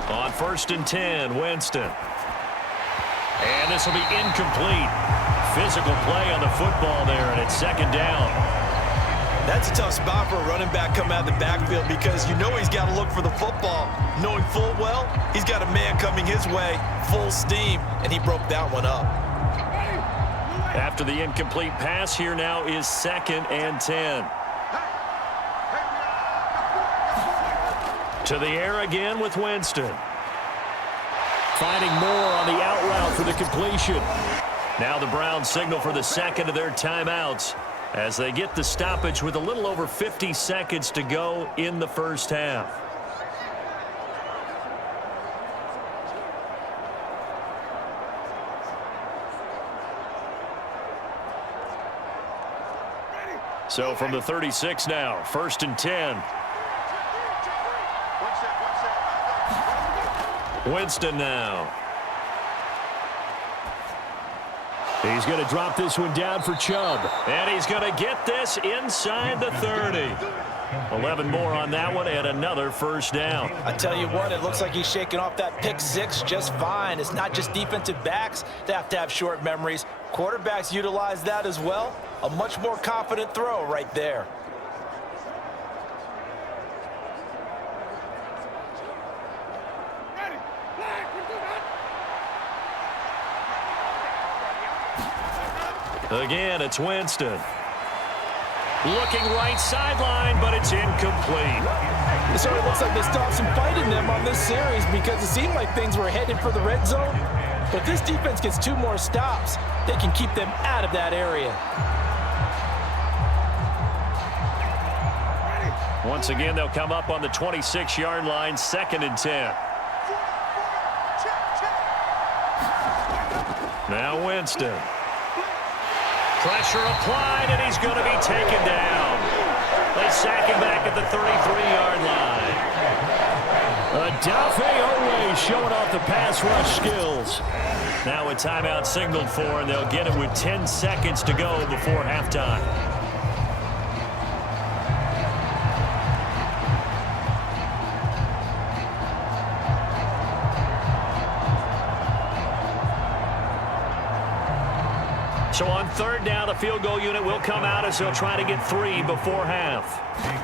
On 1st and 10, Winston. And this will be incomplete. Physical play on the football there, and it's 2nd down. That's a tough spot for a running back coming out of the backfield because you know he's got to look for the football, knowing full well he's got a man coming his way, full steam, and he broke that one up. After the incomplete pass, here now is 2nd and 10. To the air again with Winston. Finding Moore on the out route for the completion. Now the Browns signal for the 2nd of their timeouts as they get the stoppage with a little over 50 seconds to go in the first half. So from the 36 now, 1st and 10. Winston now. He's going to drop this one down for Chubb. And he's going to get this inside the 30. 11 more on that one and another first down. I tell you what, it looks like he's shaking off that pick six just fine. It's not just defensive backs that have short memories. Quarterbacks utilize that as well. A much more confident throw right there. Again, it's Winston. Looking right sideline, but it's incomplete. It sort of looks like they stopped some fight in them on this series because it seemed like things were headed for the red zone. But this defense gets 2 more stops. They can keep them out of that area. Once again, they'll come up on the 26-yard line, 2nd and 10. Now Winston. Pressure applied, and he's going to be taken down. They sack him back at the 33-yard line. Adafe Owe showing off the pass rush skills. Now a timeout signaled for, and they'll get it with 10 seconds to go before halftime. So on 3rd down, the field goal unit will come out as they'll try to get 3 before half.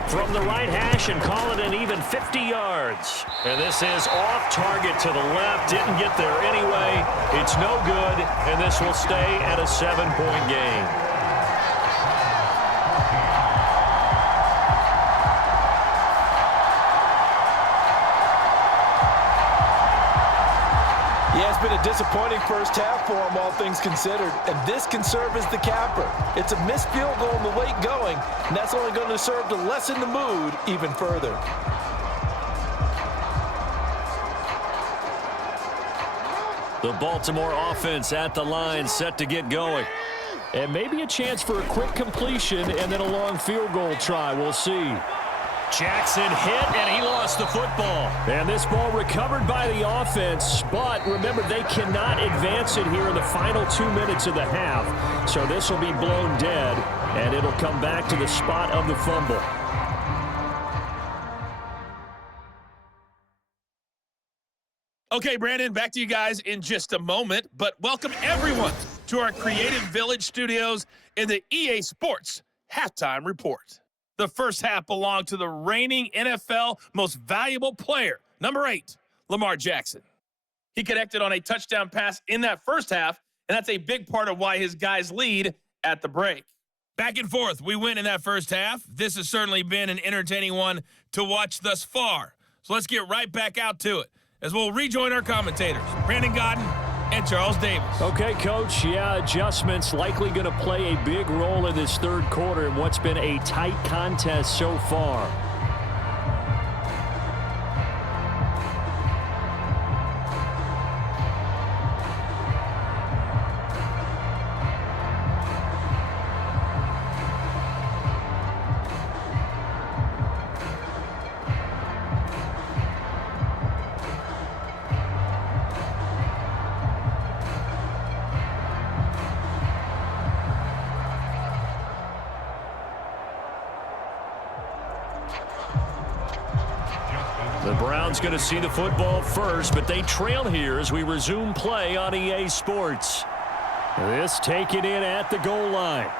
From the right hash and call it an even 50 yards. And this is off target to the left. Didn't get there anyway. It's no good, and this will stay at a 7-point game. Yeah, it's been a disappointing first half for him, all things considered. And this can serve as the capper. It's a missed field goal in the late going, and that's only going to serve to lessen the mood even further. The Baltimore offense at the line, set to get going. And maybe a chance for a quick completion and then a long field goal try. We'll see. Jackson hit, and he lost the football. And this ball recovered by the offense, but remember, they cannot advance it here in the final 2 minutes of the half. So this will be blown dead, and it'll come back to the spot of the fumble. Okay, Brandon, back to you guys in just a moment, but welcome everyone to our Creative Village studios in the EA Sports Halftime Report. The first half belonged to the reigning NFL most valuable player, number 8, Lamar Jackson. He connected on a touchdown pass in that first half, and that's a big part of why his guys lead at the break. Back and forth, we win in that first half. This has certainly been an entertaining one to watch thus far. So let's get right back out to it as we'll rejoin our commentators, Brandon Godden and Charles Davis. Okay, Coach, adjustments likely going to play a big role in this third quarter in what's been a tight contest so far. The Browns going to see the football first, but they trail here as we resume play on EA Sports. This taken in at the goal line.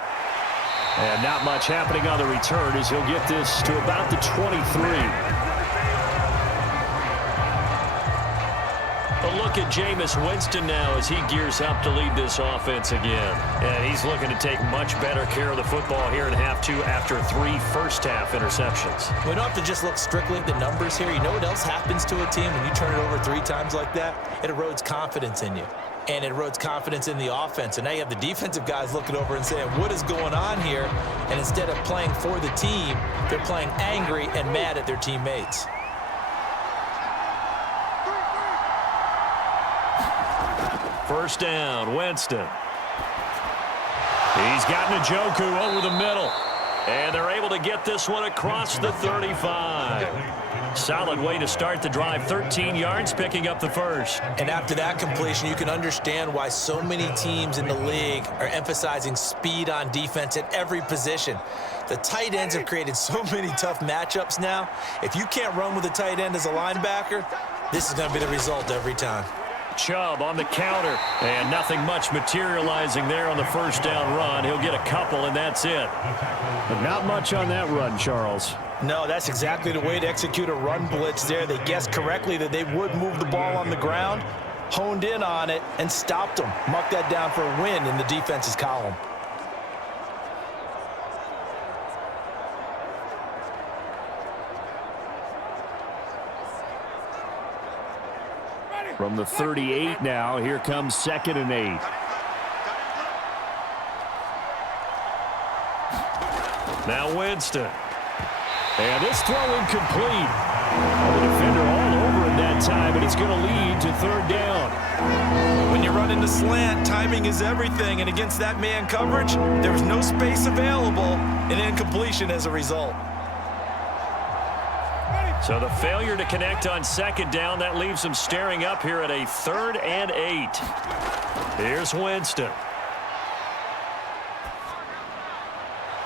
And not much happening on the return as he'll get this to about the 23. A look at Jameis Winston now as he gears up to lead this offense again. And he's looking to take much better care of the football here in half 2 after 3 first-half interceptions. We don't have to just look strictly at the numbers here. You know what else happens to a team when you turn it over 3 times like that? It erodes confidence in you. And it erodes confidence in the offense. And now you have the defensive guys looking over and saying, what is going on here? And instead of playing for the team, they're playing angry and mad at their teammates. First down, Winston. He's got Njoku over the middle. And they're able to get this one across the 35. Solid way to start the drive. 13 yards, picking up the first. And after that completion, you can understand why so many teams in the league are emphasizing speed on defense at every position. The tight ends have created so many tough matchups now. If you can't run with a tight end as a linebacker, this is going to be the result every time. Chubb on the counter, and nothing much materializing there on the first down run. He'll get a couple, and that's it. But not much on that run, Charles. No, that's exactly the way to execute a run blitz there. They guessed correctly that they would move the ball on the ground, honed in on it, and stopped them. Marked that down for a win in the defense's column. From the 38 now, here comes 2nd and 8. Now Winston. And this throw incomplete. The defender all over him that time, and it's going to lead to 3rd down. When you run into slant, timing is everything, and against that man coverage, there was no space available, and incompletion as a result. So the failure to connect on 2nd down, that leaves them staring up here at a 3rd and 8. Here's Winston.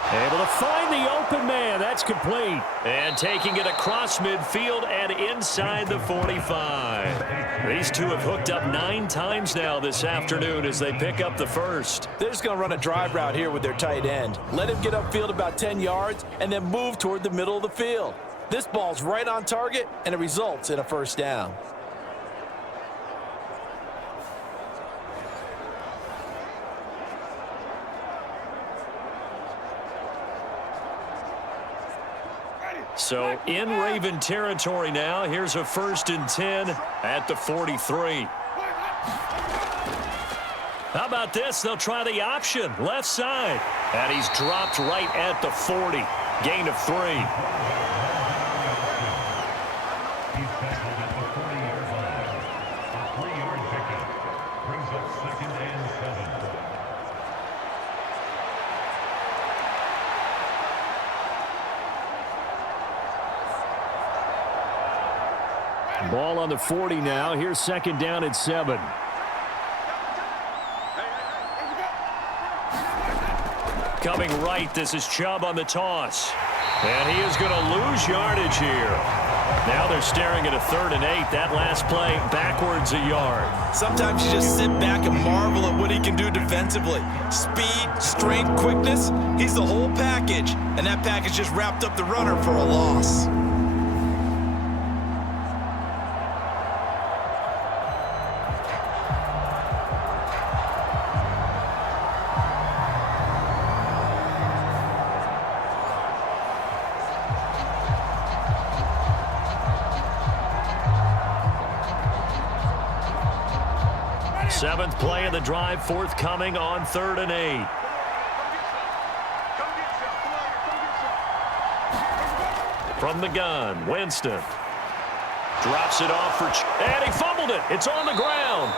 Able to find the open man. That's complete. And taking it across midfield and inside the 45. These two have hooked up 9 times now this afternoon as they pick up the first. They're just going to run a drive route here with their tight end. Let him get upfield about 10 yards and then move toward the middle of the field. This ball's right on target, and it results in a first down. So in Raven territory now. Here's a 1st and 10 at the 43. How about this? They'll try the option, left side. And he's dropped right at the 40. Gain of 3. Ball on the 40 now. Here's second down at 7. Coming right, this is Chubb on the toss. And he is going to lose yardage here. Now they're staring at a 3rd and 8. That last play backwards a yard. Sometimes you just sit back and marvel at what he can do defensively. Speed, strength, quickness, he's the whole package. And that package just wrapped up the runner for a loss. Seventh play of the drive forthcoming on 3rd and 8. From the gun, Winston. Drops it off for... And he fumbled it. It's on the ground.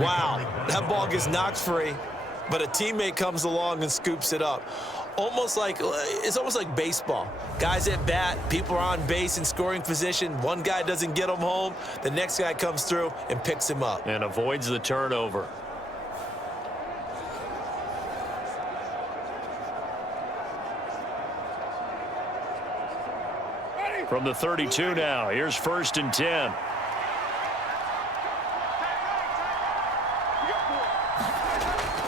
Wow, that ball gets knocked free, but a teammate comes along and scoops it up. It's almost like baseball. Guys at bat, people are on base in scoring position. One guy doesn't get him home. The next guy comes through and picks him up. And avoids the turnover. From the 32 now, here's 1st and 10.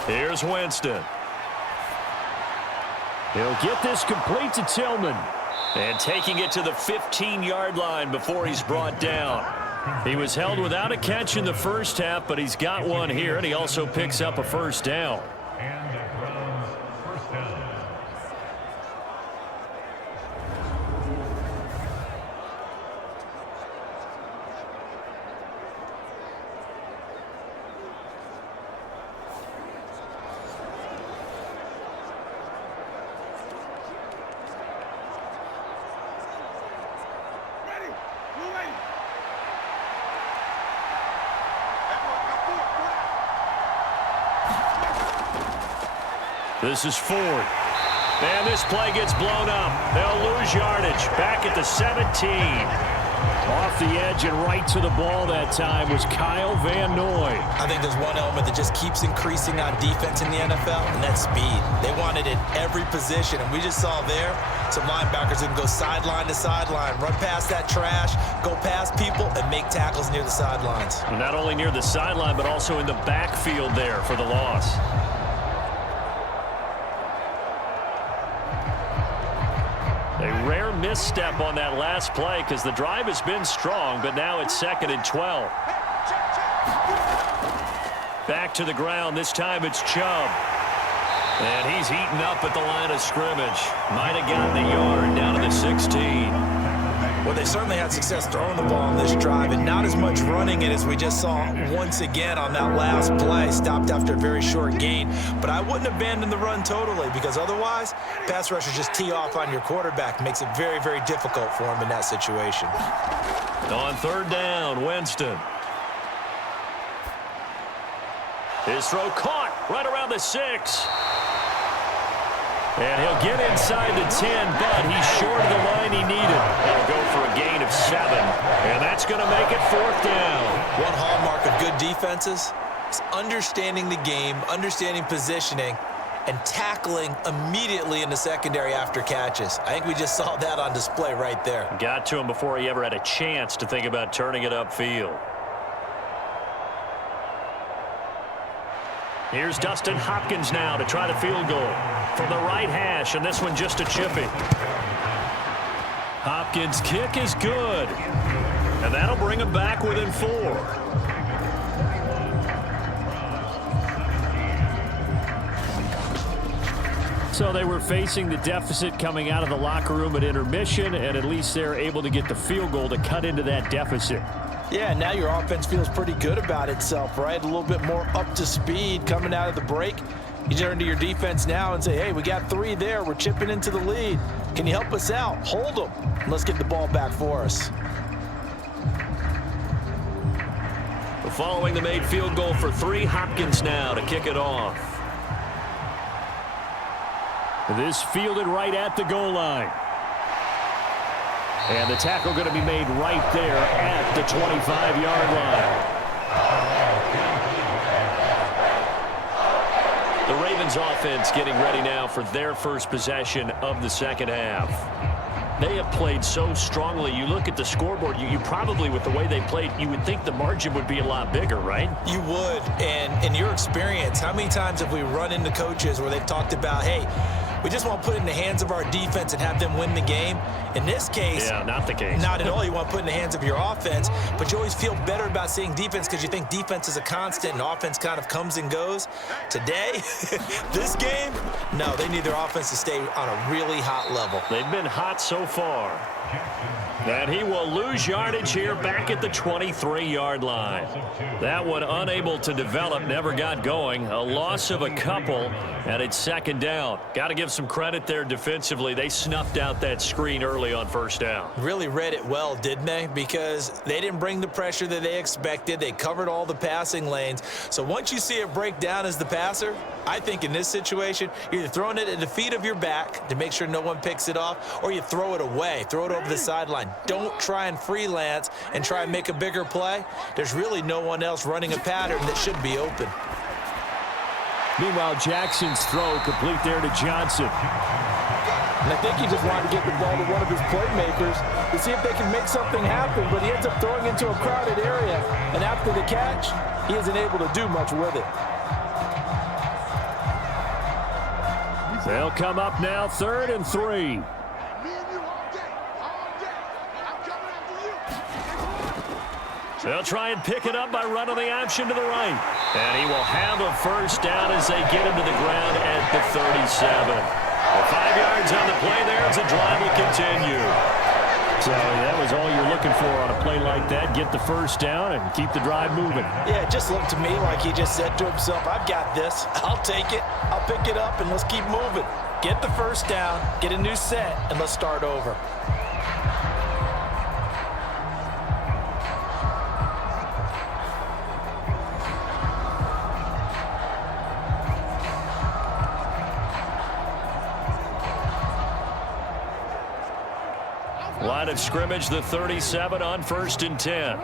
Here's Winston. He'll get this complete to Tillman. And taking it to the 15-yard line before he's brought down. He was held without a catch in the first half, but he's got one here, and he also picks up a 1st down. This is Ford. And this play gets blown up. They'll lose yardage. Back at the 17. Off the edge and right to the ball that time was Kyle Van Noy. I think there's one element that just keeps increasing on defense in the NFL, and that's speed. They want it in every position, and we just saw there some linebackers who can go sideline to sideline, run past that trash, go past people, and make tackles near the sidelines. Not only near the sideline, but also in the backfield there for the loss. A rare misstep on that last play because the drive has been strong, but now it's 2nd and 12. Back to the ground. This time it's Chubb. And he's heating up at the line of scrimmage. Might have gotten a yard down to the 16. Well, they certainly had success throwing the ball on this drive and not as much running it as we just saw once again on that last play. Stopped after a very short gain. But I wouldn't abandon the run totally because otherwise, pass rushers just tee off on your quarterback. Makes it very, very difficult for him in that situation. On 3rd down, Winston. His throw caught right around the 6. And he'll get inside the 10, but he's short of the line he needed. He'll go for a gain of 7, and that's going to make it 4th down. One hallmark of good defenses is understanding the game, understanding positioning, and tackling immediately in the secondary after catches. I think we just saw that on display right there. Got to him before he ever had a chance to think about turning it upfield. Here's Dustin Hopkins now to try the field goal from the right hash, and this one just a chippy. Hopkins' kick is good, and that'll bring him back within 4. So they were facing the deficit coming out of the locker room at intermission, and at least they're able to get the field goal to cut into that deficit. Yeah, now your offense feels pretty good about itself, right? A little bit more up to speed coming out of the break. You turn to your defense now and say, hey, we got 3 there. We're chipping into the lead. Can you help us out? Hold them. Let's get the ball back for us. Following the made field goal for 3, Hopkins now to kick it off. This fielded right at the goal line. And the tackle going to be made right there at the 25-yard line. The Ravens offense getting ready now for their first possession of the second half. They have played so strongly. You look at the scoreboard, you probably, with the way they played, you would think the margin would be a lot bigger, right? You would. And in your experience, how many times have we run into coaches where they've talked about, hey, we just want to put it in the hands of our defense and have them win the game? In this case, yeah, not the case. Not at all. You want to put it in the hands of your offense, but you always feel better about seeing defense because you think defense is a constant and offense kind of comes and goes. Today, this game, no, they need their offense to stay on a really hot level. They've been hot so far. And he will lose yardage here back at the 23-yard line. That one unable to develop, never got going. A loss of a couple, and it's second down. Got to give some credit there defensively. They snuffed out that screen early on first down. Really read it well, didn't they? Because they didn't bring the pressure that they expected. They covered all the passing lanes. So once you see it break down as the passer, I think in this situation, you're either throwing it at the feet of your back to make sure no one picks it off, or you throw it away, throw it over the sideline. Don't try and freelance and try and make a bigger play. There's really no one else running a pattern that should be open. Meanwhile, Jackson's throw complete there to Johnson. And I think he just wanted to get the ball to one of his playmakers to see if they can make something happen, but he ends up throwing into a crowded area. And after the catch, he isn't able to do much with it. They'll come up now 3rd and 3. They'll try and pick it up by running the option to the right. And he will have a first down as they get him to the ground at the 37. Well, 5 yards on the play there as the drive will continue. So that was all you're looking for on a play like that. Get the first down and keep the drive moving. Yeah, it just looked to me like he just said to himself, I've got this. I'll take it. I'll pick it up, and let's keep moving. Get the first down, get a new set, and let's start over. Line of scrimmage, the 37 on 1st and 10.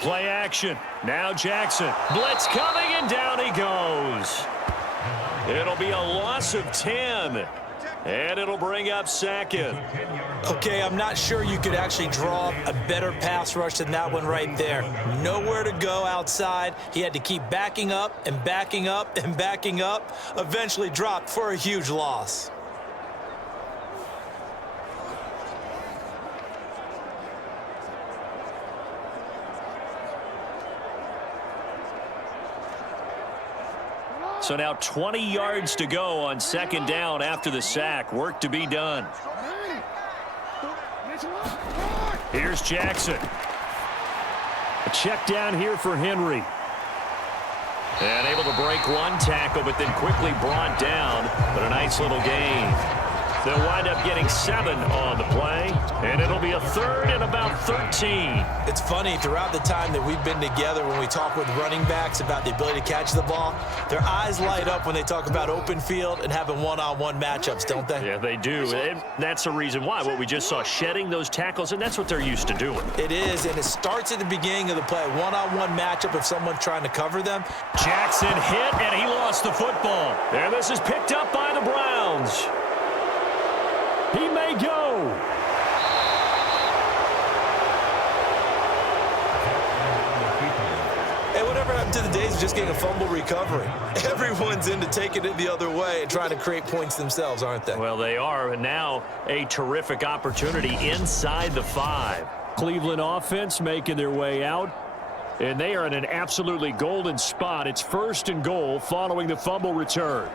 Play action. Now Jackson. Blitz coming, and down he goes. It'll be a loss of 10. And it'll bring up 2nd. Okay, I'm not sure you could actually draw a better pass rush than that one right there. Nowhere to go outside. He had to keep backing up and backing up and backing up. Eventually dropped for a huge loss. So now 20 yards to go on 2nd down after the sack. Work to be done. Here's Jackson. A check down here for Henry. And able to break one tackle, but then quickly brought down. But a nice little gain. They'll wind up getting 7 on the play, and it'll be a 3rd and about 13. It's funny, throughout the time that we've been together, when we talk with running backs about the ability to catch the ball, their eyes light up when they talk about open field and having one-on-one matchups, don't they? Yeah, they do. And that's the reason why. What we just saw, shedding those tackles, and that's what they're used to doing. It is, and it starts at the beginning of the play. One-on-one matchup if someone's trying to cover them. Jackson hit, and he lost the football. And this is picked up by the Browns. He may go. Hey, whatever happened to the days of just getting a fumble recovery? Everyone's into taking it the other way and trying to create points themselves, aren't they? Well, they are, and now a terrific opportunity inside the 5. Cleveland offense making their way out, and they are in an absolutely golden spot. It's 1st and goal following the fumble return.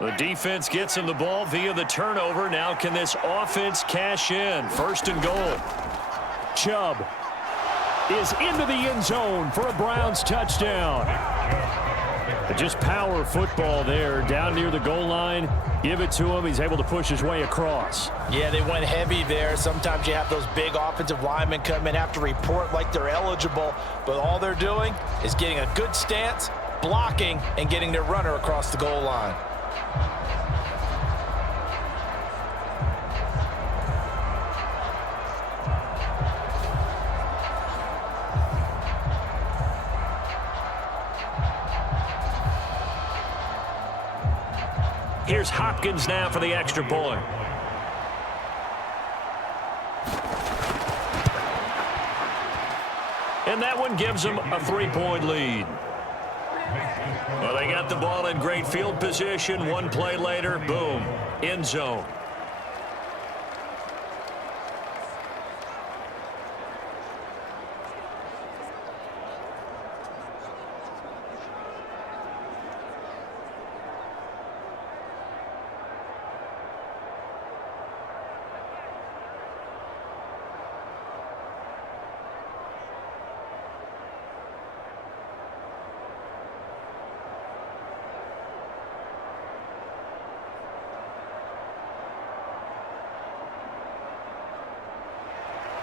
The defense gets him the ball via the turnover. Now can this offense cash in? 1st and goal. Chubb is into the end zone for a Browns touchdown. Just power football there down near the goal line. Give it to him. He's able to push his way across. Yeah, they went heavy there. Sometimes you have those big offensive linemen come in, have to report like they're eligible, but all they're doing is getting a good stance, blocking, and getting their runner across the goal line. Here's Hopkins now for the extra point. And that one gives them a 3-point lead. Well, they got the ball in great field position. One play later, boom, end zone.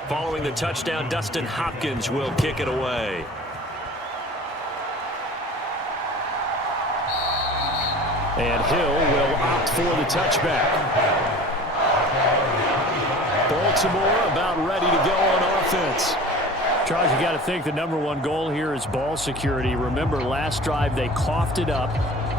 Following the touchdown, Dustin Hopkins will kick it away. And Hill will opt for the touchback. Baltimore about ready to go on offense. Charles, you got to think the #1 goal here is ball security. Remember, last drive they coughed it up.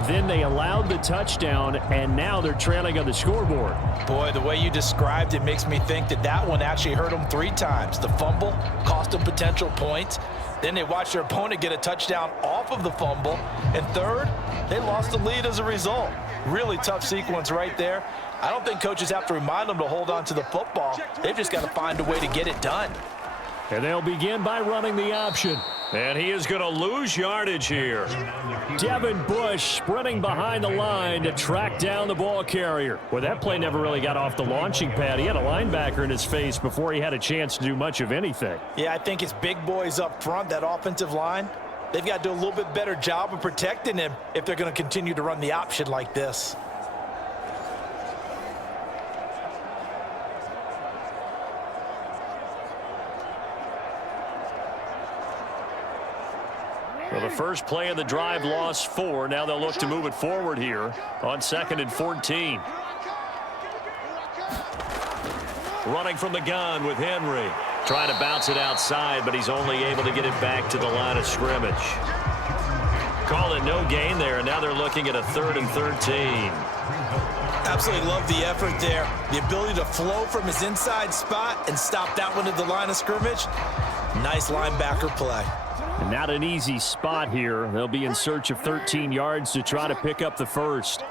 Then they allowed the touchdown, and now they're trailing on the scoreboard. Boy, the way you described it makes me think that that one actually hurt them 3 times. The fumble cost them potential points. Then they watched their opponent get a touchdown off of the fumble. And third, they lost the lead as a result. Really tough sequence right there. I don't think coaches have to remind them to hold on to the football. They've just got to find a way to get it done. And they'll begin by running the option. And he is going to lose yardage here. Devin Bush sprinting behind the line to track down the ball carrier. Well, that play never really got off the launching pad. He had a linebacker in his face before he had a chance to do much of anything. Yeah, I think it's big boys up front, that offensive line. They've got to do a little bit better job of protecting him if they're going to continue to run the option like this. Well, the first play of the drive lost 4. Now they'll look to move it forward here on 2nd and 14. Running from the gun with Henry. Trying to bounce it outside, but he's only able to get it back to the line of scrimmage. Call it no gain there, and now they're looking at a 3rd and 13. Absolutely love the effort there. The ability to flow from his inside spot and stop that one at the line of scrimmage. Nice linebacker play. And not an easy spot here. They'll be in search of 13 yards to try to pick up the first.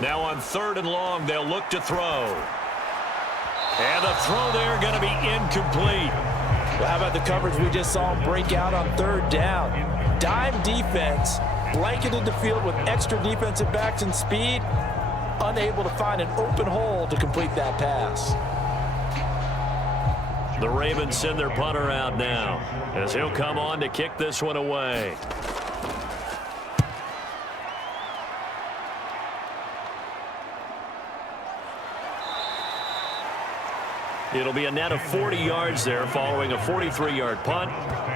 Now on 3rd and long, they'll look to throw. And the throw there going to be incomplete. Well, how about the coverage we just saw him break out on 3rd down? Dime defense, blanketed the field with extra defensive backs and speed, unable to find an open hole to complete that pass. The Ravens send their punter out now as he'll come on to kick this one away. It'll be a net of 40 yards there following a 43-yard punt,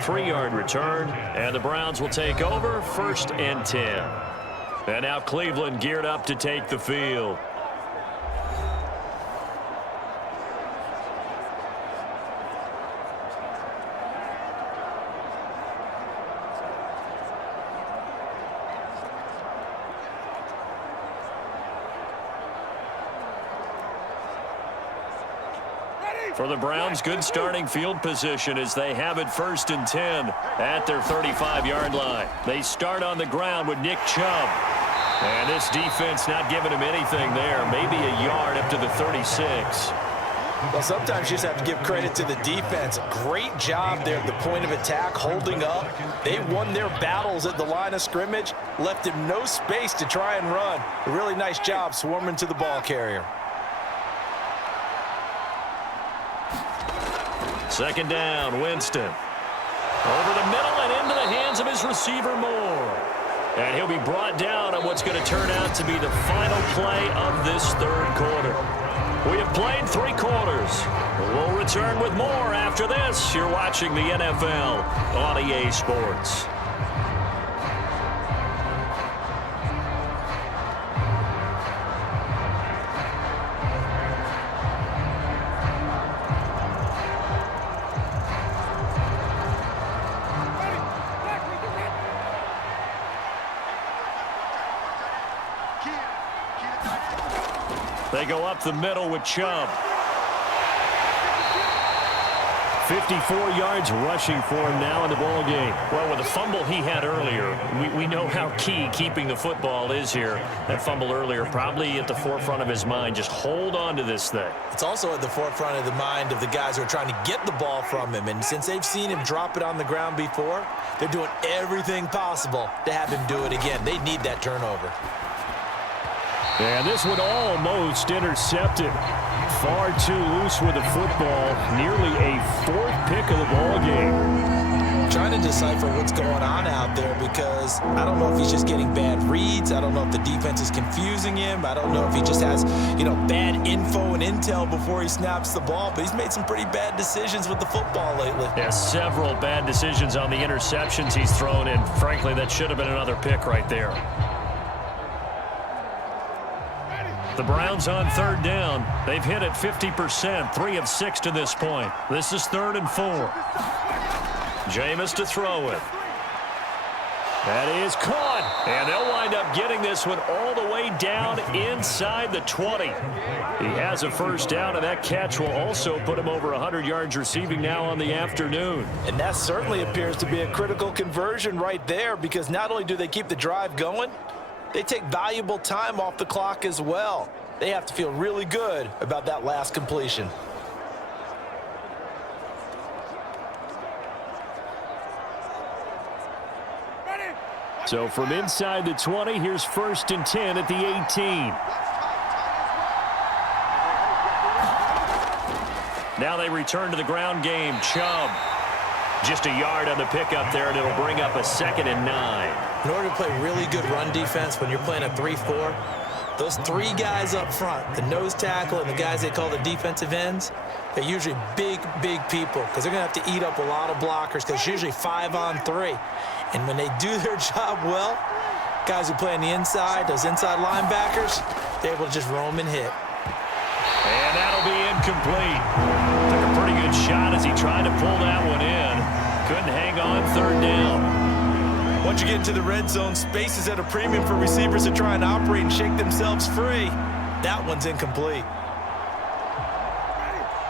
3-yard return, and the Browns will take over 1st and 10. And now Cleveland geared up to take the field. For the Browns, good starting field position as they have it 1st and 10 at their 35-yard line. They start on the ground with Nick Chubb. And this defense not giving him anything there. Maybe a yard up to the 36. Well, sometimes you just have to give credit to the defense. Great job there at the point of attack, holding up. They won their battles at the line of scrimmage, left him no space to try and run. A really nice job swarming to the ball carrier. 2nd down, Winston. Over the middle and into the hands of his receiver, Moore. And he'll be brought down on what's going to turn out to be the final play of this third quarter. We have played 3 quarters. We'll return with more after this. You're watching the NFL on EA Sports. They go up the middle with Chubb. 54 yards rushing for him now in the ball game. Well, with the fumble he had earlier, we know how key keeping the football is here. That fumble earlier probably at the forefront of his mind. Just hold on to this thing. It's also at the forefront of the mind of the guys who are trying to get the ball from him. And since they've seen him drop it on the ground before, they're doing everything possible to have him do it again. They need that turnover. And this one almost intercepted. Far too loose with the football. Nearly a 4th pick of the ball game. Trying to decipher what's going on out there because I don't know if he's just getting bad reads. I don't know if the defense is confusing him. I don't know if he just has, bad info and intel before he snaps the ball. But he's made some pretty bad decisions with the football lately. Yeah, several bad decisions on the interceptions he's thrown in. Frankly, that should have been another pick right there. The Browns on 3rd down. They've hit it 50%, 3 of 6 to this point. This is 3rd and 4. Jameis to throw it. That is caught. And they'll wind up getting this one all the way down inside the 20. He has a first down, and that catch will also put him over 100 yards receiving now on the afternoon. And that certainly appears to be a critical conversion right there because not only do they keep the drive going, they take valuable time off the clock as well. They have to feel really good about that last completion. So from inside the 20, here's 1st and 10 at the 18. Now they return to the ground game. Chubb. Just a yard on the pickup there, and it'll bring up a 2nd and 9. In order to play really good run defense when you're playing a 3-4, those 3 guys up front, the nose tackle and the guys they call the defensive ends, they're usually big people because they're going to have to eat up a lot of blockers because it's usually 5 on 3. And when they do their job well, guys who play on the inside, those inside linebackers, they're able to just roam and hit. And that'll be incomplete. Took a pretty good shot as he tried to pull that one in. Couldn't hang on 3rd down. Once you get into the red zone, space is at a premium for receivers to try and operate and shake themselves free. That one's incomplete.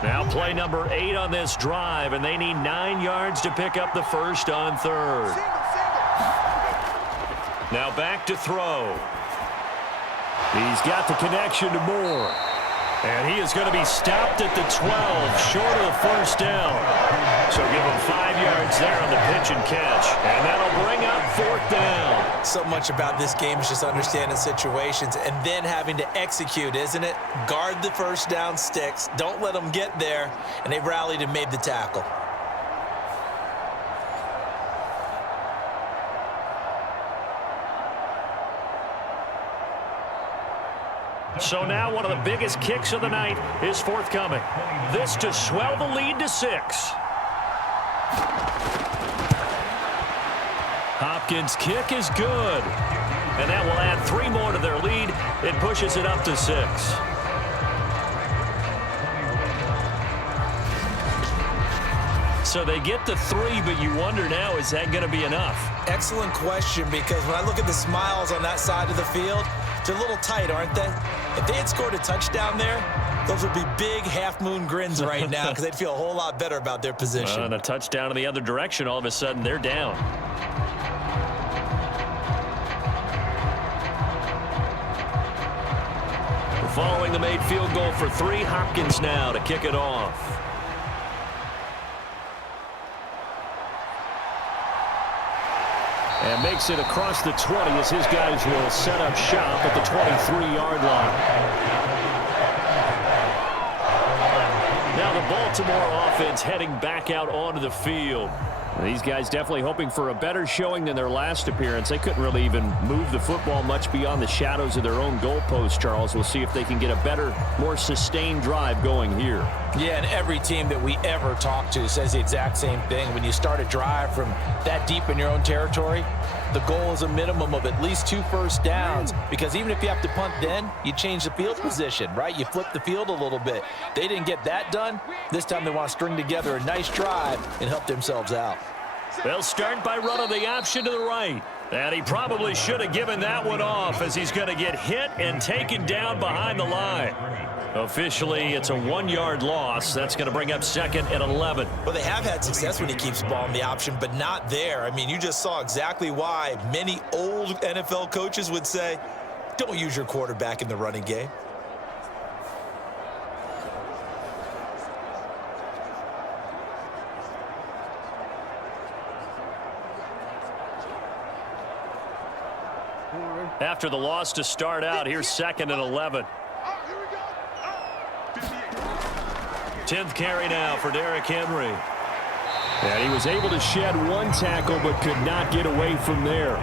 Now play number 8 on this drive, and they need 9 yards to pick up the first on 3rd. Now back to throw. He's got the connection to Moore. And he is going to be stopped at the 12, short of the first down. So give him 5 yards there on the pitch and catch. And that'll bring up 4th down. So much about this game is just understanding situations and then having to execute, isn't it? Guard the first down sticks. Don't let them get there. And they rallied and made the tackle. So now one of the biggest kicks of the night is forthcoming. This to swell the lead to 6. Hopkins' kick is good. And that will add 3 more to their lead. It pushes it up to 6. So they get the 3, but you wonder now, is that going to be enough? Excellent question, because when I look at the smiles on that side of the field, they're a little tight, aren't they? If they had scored a touchdown there, those would be big half-moon grins right now because they'd feel a whole lot better about their position. And a touchdown in the other direction, all of a sudden they're down. Following the made field goal for 3, Hopkins now to kick it off. And makes it across the 20 as his guys will set up shop at the 23-yard line. Now the Baltimore offense heading back out onto the field. These guys definitely hoping for a better showing than their last appearance. They couldn't really even move the football much beyond the shadows of their own goalpost, Charles. We'll see if they can get a better, more sustained drive going here. Yeah, and every team that we ever talk to says the exact same thing. When you start a drive from that deep in your own territory, the goal is a minimum of at least 2 first downs, because even if you have to punt then, you change the field position, right? You flip the field a little bit. They didn't get that done. This time they want to string together a nice drive and help themselves out. They'll start by running the option to the right. And he probably should have given that one off, as he's going to get hit and taken down behind the line. Officially, it's a 1-yard loss. That's going to bring up 2nd and 11. Well, they have had success when he keeps the ball in the option, but not there. I mean, you just saw exactly why many old NFL coaches would say, don't use your quarterback in the running game. After the loss to start out, here's 2nd and 11. 10th carry now for Derrick Henry. And he was able to shed 1 tackle but could not get away from there.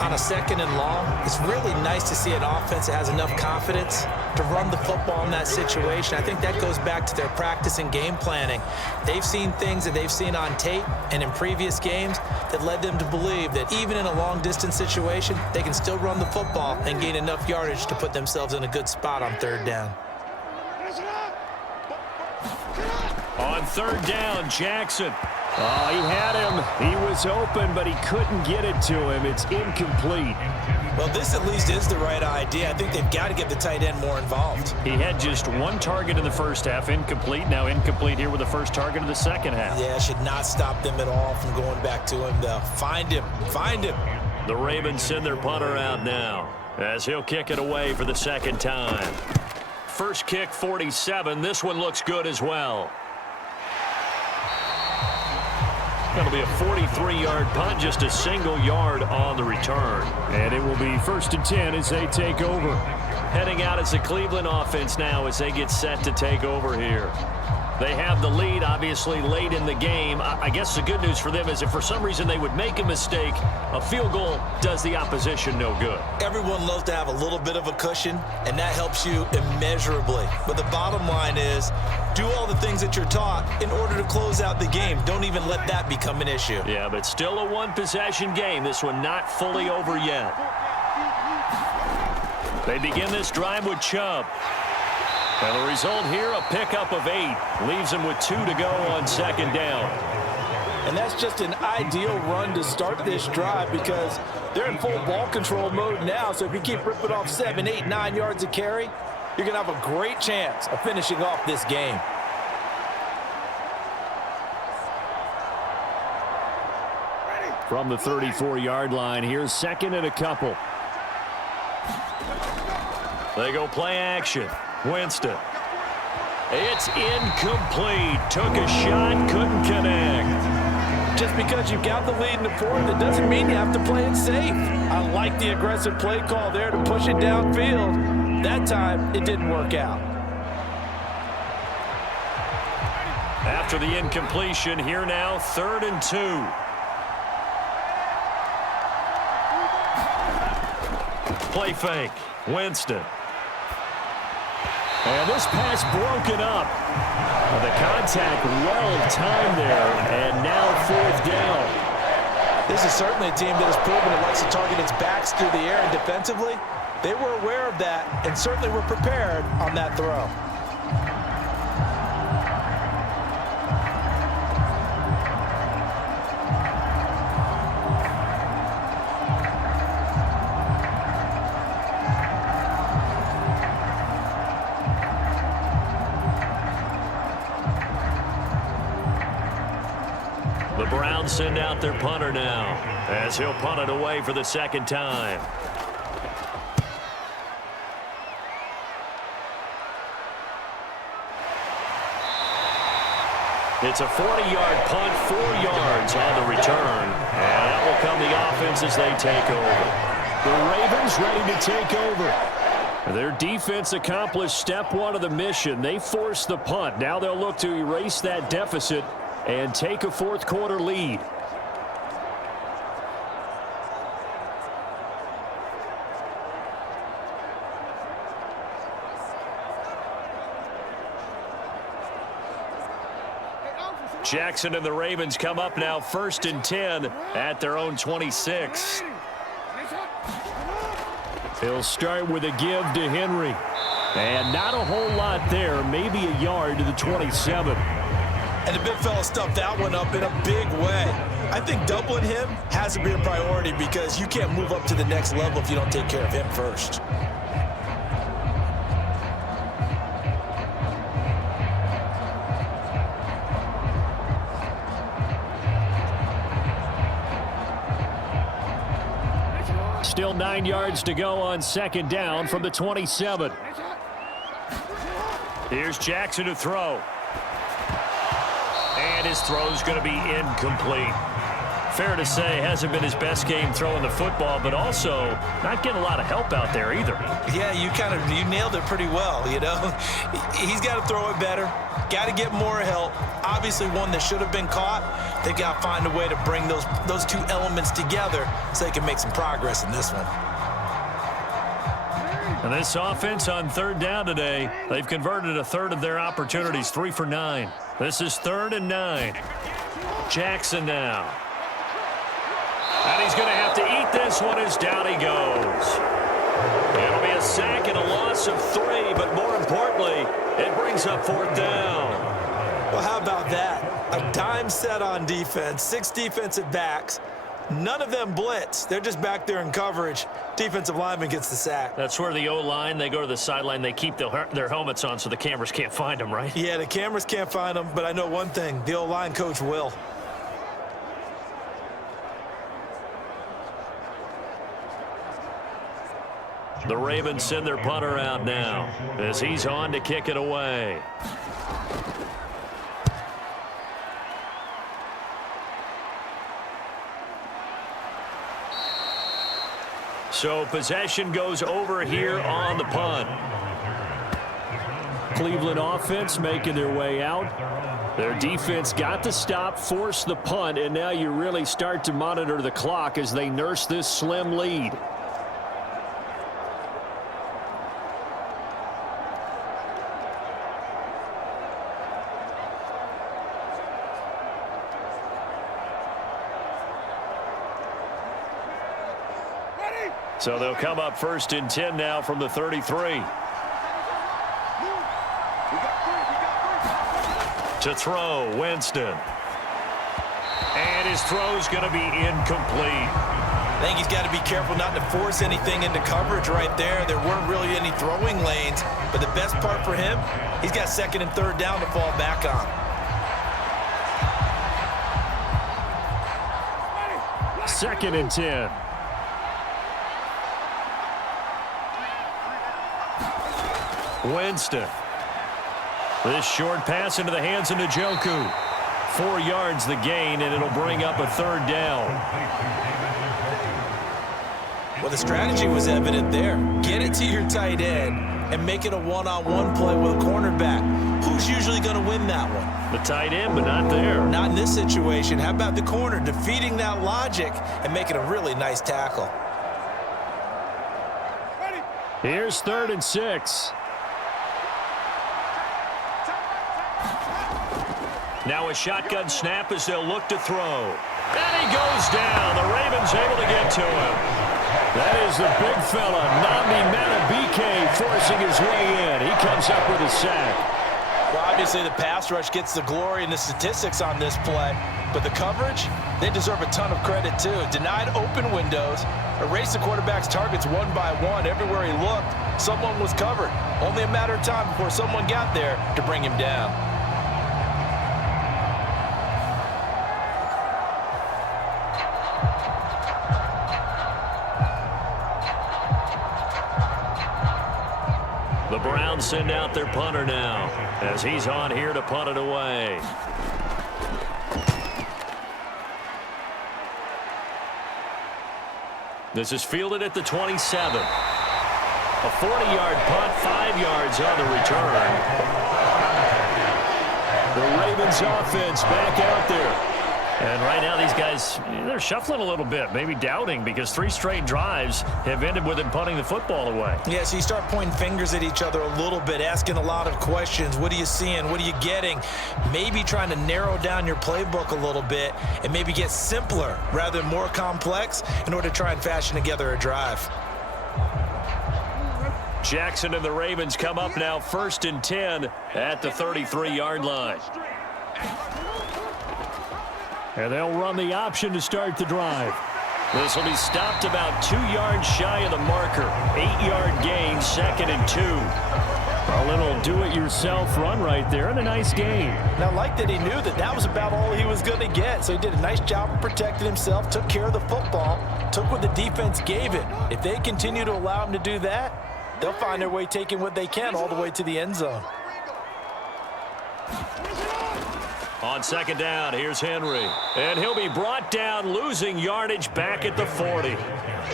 On a 2nd and long, it's really nice to see an offense that has enough confidence to run the football in that situation. I think that goes back to their practice and game planning. They've seen things that they've seen on tape and in previous games that led them to believe that even in a long-distance situation, they can still run the football and gain enough yardage to put themselves in a good spot on 3rd down. On 3rd down, Jackson. Oh, he had him. He was open, but he couldn't get it to him. It's incomplete. Well, this at least is the right idea. I think they've got to get the tight end more involved. He had just 1 target in the first half, incomplete. Now incomplete here with the first target of the second half. Yeah, should not stop them at all from going back to him, though. Find him. Find him. The Ravens send their punter out now, as he'll kick it away for the 2nd time. First kick, 47. This one looks good as well. That'll be a 43-yard punt, just a single yard on the return. And it will be 1st and 10 as they take over. Heading out as the Cleveland offense now as they get set to take over here. They have the lead, obviously, late in the game. I guess the good news for them is if for some reason they would make a mistake, a field goal does the opposition no good. Everyone loves to have a little bit of a cushion, and that helps you immeasurably. But the bottom line is, do all the things that you're taught in order to close out the game. Don't even let that become an issue. Yeah, but still a 1-possession game. This one not fully over yet. They begin this drive with Chubb. And the result here, a pickup of 8. Leaves them with 2 to go on 2nd down. And that's just an ideal run to start this drive because they're in full ball control mode now. So if you keep ripping off 7, 8, 9 yards of carry, you're going to have a great chance of finishing off this game. From the 34-yard line, here's 2nd and a couple. They go play action. Winston. It's incomplete. Took a shot, couldn't connect. Just because you've got the lead in the 4th, that doesn't mean you have to play it safe. I like the aggressive play call there to push it downfield. That time, it didn't work out. After the incompletion, here now, 3rd and 2. Play fake. Winston. And this pass broken up. The contact well-timed there, and now 4th down. This is certainly a team that has proven it likes to target its backs through the air, and defensively, they were aware of that and certainly were prepared on that throw. The Browns send out their punter now, as he'll punt it away for the 2nd time. It's a 40-yard punt, 4 yards on the return. And that will come the offense as they take over. The Ravens ready to take over. Their defense accomplished step 1 of the mission. They forced the punt. Now they'll look to erase that deficit and take a fourth quarter lead. Jackson and the Ravens come up now 1st and 10 at their own 26. He'll start with a give to Henry. And not a whole lot there, maybe a yard to the 27. And the big fella stuffed that one up in a big way. I think doubling him has to be a priority because you can't move up to the next level if you don't take care of him first. Still 9 yards to go on 2nd down from the 27. Here's Jackson to throw. And his throw's going to be incomplete. Fair to say, hasn't been his best game throwing the football, but also not getting a lot of help out there either. Yeah, you nailed it pretty well, you know. He's got to throw it better. Got to get more help. Obviously one that should have been caught. They got to find a way to bring those two elements together so they can make some progress in this one. And this offense on 3rd down today, they've converted a third of their opportunities, 3 for 9. This is 3rd and 9. Jackson now. And he's going to have to eat this one as down he goes. It'll be a sack and a loss of 3, but more importantly, it brings up 4th down. Well, how about that? A dime set on defense, 6 defensive backs. None of them blitz. They're just back there in coverage. Defensive lineman gets the sack. That's where the O-line, they go to the sideline, they keep their helmets on so the cameras can't find them, right? Yeah, the cameras can't find them, but I know one thing. The O-line coach will. The Ravens send their punter out now as he's on to kick it away. So possession goes over here on the punt. Cleveland offense making their way out. Their defense got the stop, forced the punt, and now you really start to monitor the clock as they nurse this slim lead. So they'll come up 1st and 10 now from the 33. To throw, Winston. And his throw's going to be incomplete. I think he's got to be careful not to force anything into coverage right there. There weren't really any throwing lanes, but the best part for him, he's got 2nd and 3rd down to fall back on. 2nd and 10. Winston. This short pass into the hands of Njoku. 4 yards the gain, and it'll bring up a 3rd down. Well, the strategy was evident there. Get it to your tight end and make it a one-on-one play with a cornerback. Who's usually going to win that one? The tight end, but not there. Not in this situation. How about the corner defeating that logic and making a really nice tackle? Here's 3rd and 6. Now a shotgun snap as they'll look to throw. And he goes down. The Ravens able to get to him. That is the big fella, Nnamdi Madubuike, forcing his way in. He comes up with a sack. Well, obviously the pass rush gets the glory and the statistics on this play, but the coverage, they deserve a ton of credit too. Denied open windows, erased the quarterback's targets one by one. Everywhere he looked, someone was covered. Only a matter of time before someone got there to bring him down. The Browns send out their punter now as he's on here to punt it away. This is fielded at the 27. A 40-yard punt, 5 yards on the return. The Ravens offense back out there. And right now these guys, they're shuffling a little bit, maybe doubting, because 3 straight drives have ended with them punting the football away. Yeah, so you start pointing fingers at each other a little bit, asking a lot of questions. What are you seeing? What are you getting? Maybe trying to narrow down your playbook a little bit and maybe get simpler rather than more complex in order to try and fashion together a drive. Jackson and the Ravens come up now 1st and 10 at the 33-yard line. And they'll run the option to start the drive. This will be stopped about 2 yards shy of the marker. 8-yard gain, 2nd and 2. A little do-it-yourself run right there, and a nice gain. Now, I like that he knew that that was about all he was going to get, so he did a nice job of protecting himself, took care of the football, took what the defense gave him. If they continue to allow him to do that, they'll find their way taking what they can all the way to the end zone. On 2nd down, here's Henry. And he'll be brought down, losing yardage back at the 40.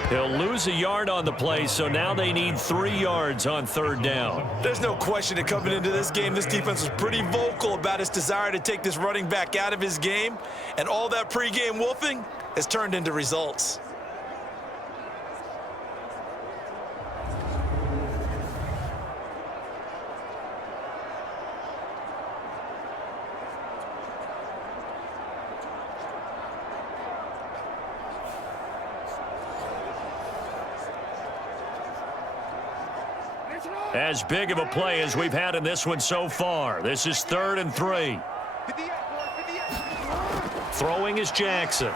He'll lose a yard on the play, so now they need 3 yards on 3rd down. There's no question that coming into this game, this defense was pretty vocal about its desire to take this running back out of his game, and all that pregame wolfing has turned into results. As big of a play as we've had in this one so far. This is 3rd and 3. Throwing is Jackson.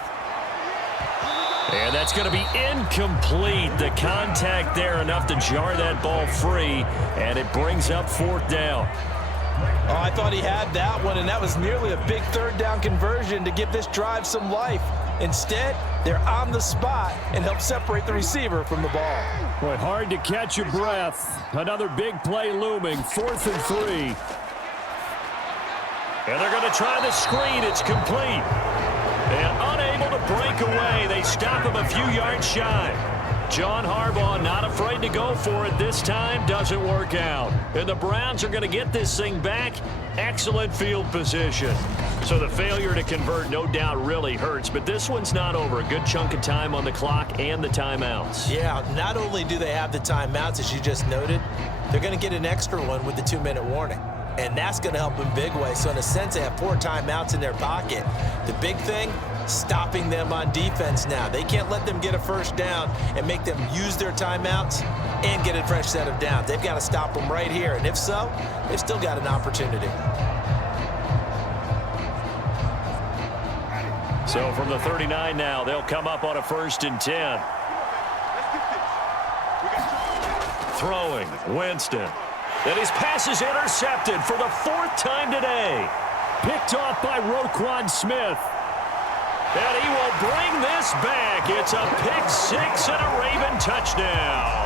And that's going to be incomplete. The contact there enough to jar that ball free, and it brings up 4th down. Oh, I thought he had that one, and that was nearly a big 3rd down conversion to give this drive some life. Instead, they're on the spot and help separate the receiver from the ball. Boy, hard to catch your breath. Another big play looming, 4th and 3. And they're going to try the screen. It's complete. And unable to break away. They stop him a few yards shy. John Harbaugh not afraid to go for it this time. Doesn't work out. And the Browns are going to get this thing back. Excellent field position. So the failure to convert no doubt really hurts. But this one's not over. A good chunk of time on the clock and the timeouts. Yeah, not only do they have the timeouts, as you just noted, they're going to get an extra one with the 2-minute warning. And that's going to help in big way. So in a sense, they have 4 timeouts in their pocket. The big thing, stopping them on defense now. They can't let them get a 1st down and make them use their timeouts and get a fresh set of downs. They've got to stop them right here. And if so, they've still got an opportunity. So from the 39 now, they'll come up on a 1st and 10. Throwing, Winston. And his pass is intercepted for the 4th time today. Picked off by Roquan Smith. And he will bring this back. It's a pick 6 and a Raven touchdown.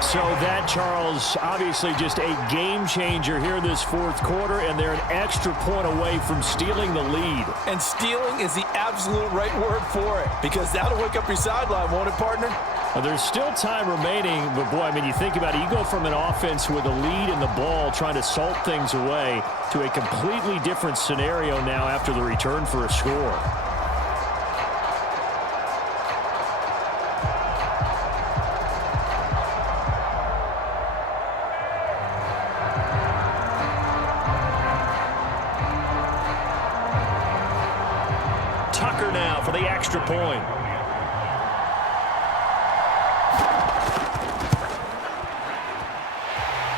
So that, Charles, obviously just a game changer here in this 4th quarter, and they're an extra point away from stealing the lead. And stealing is the absolute right word for it, because that'll wake up your sideline, won't it, partner? Well, there's still time remaining, but boy, I mean, you think about it, you go from an offense with a lead in the ball trying to salt things away to a completely different scenario now after the return for a score. Tucker now for the extra point.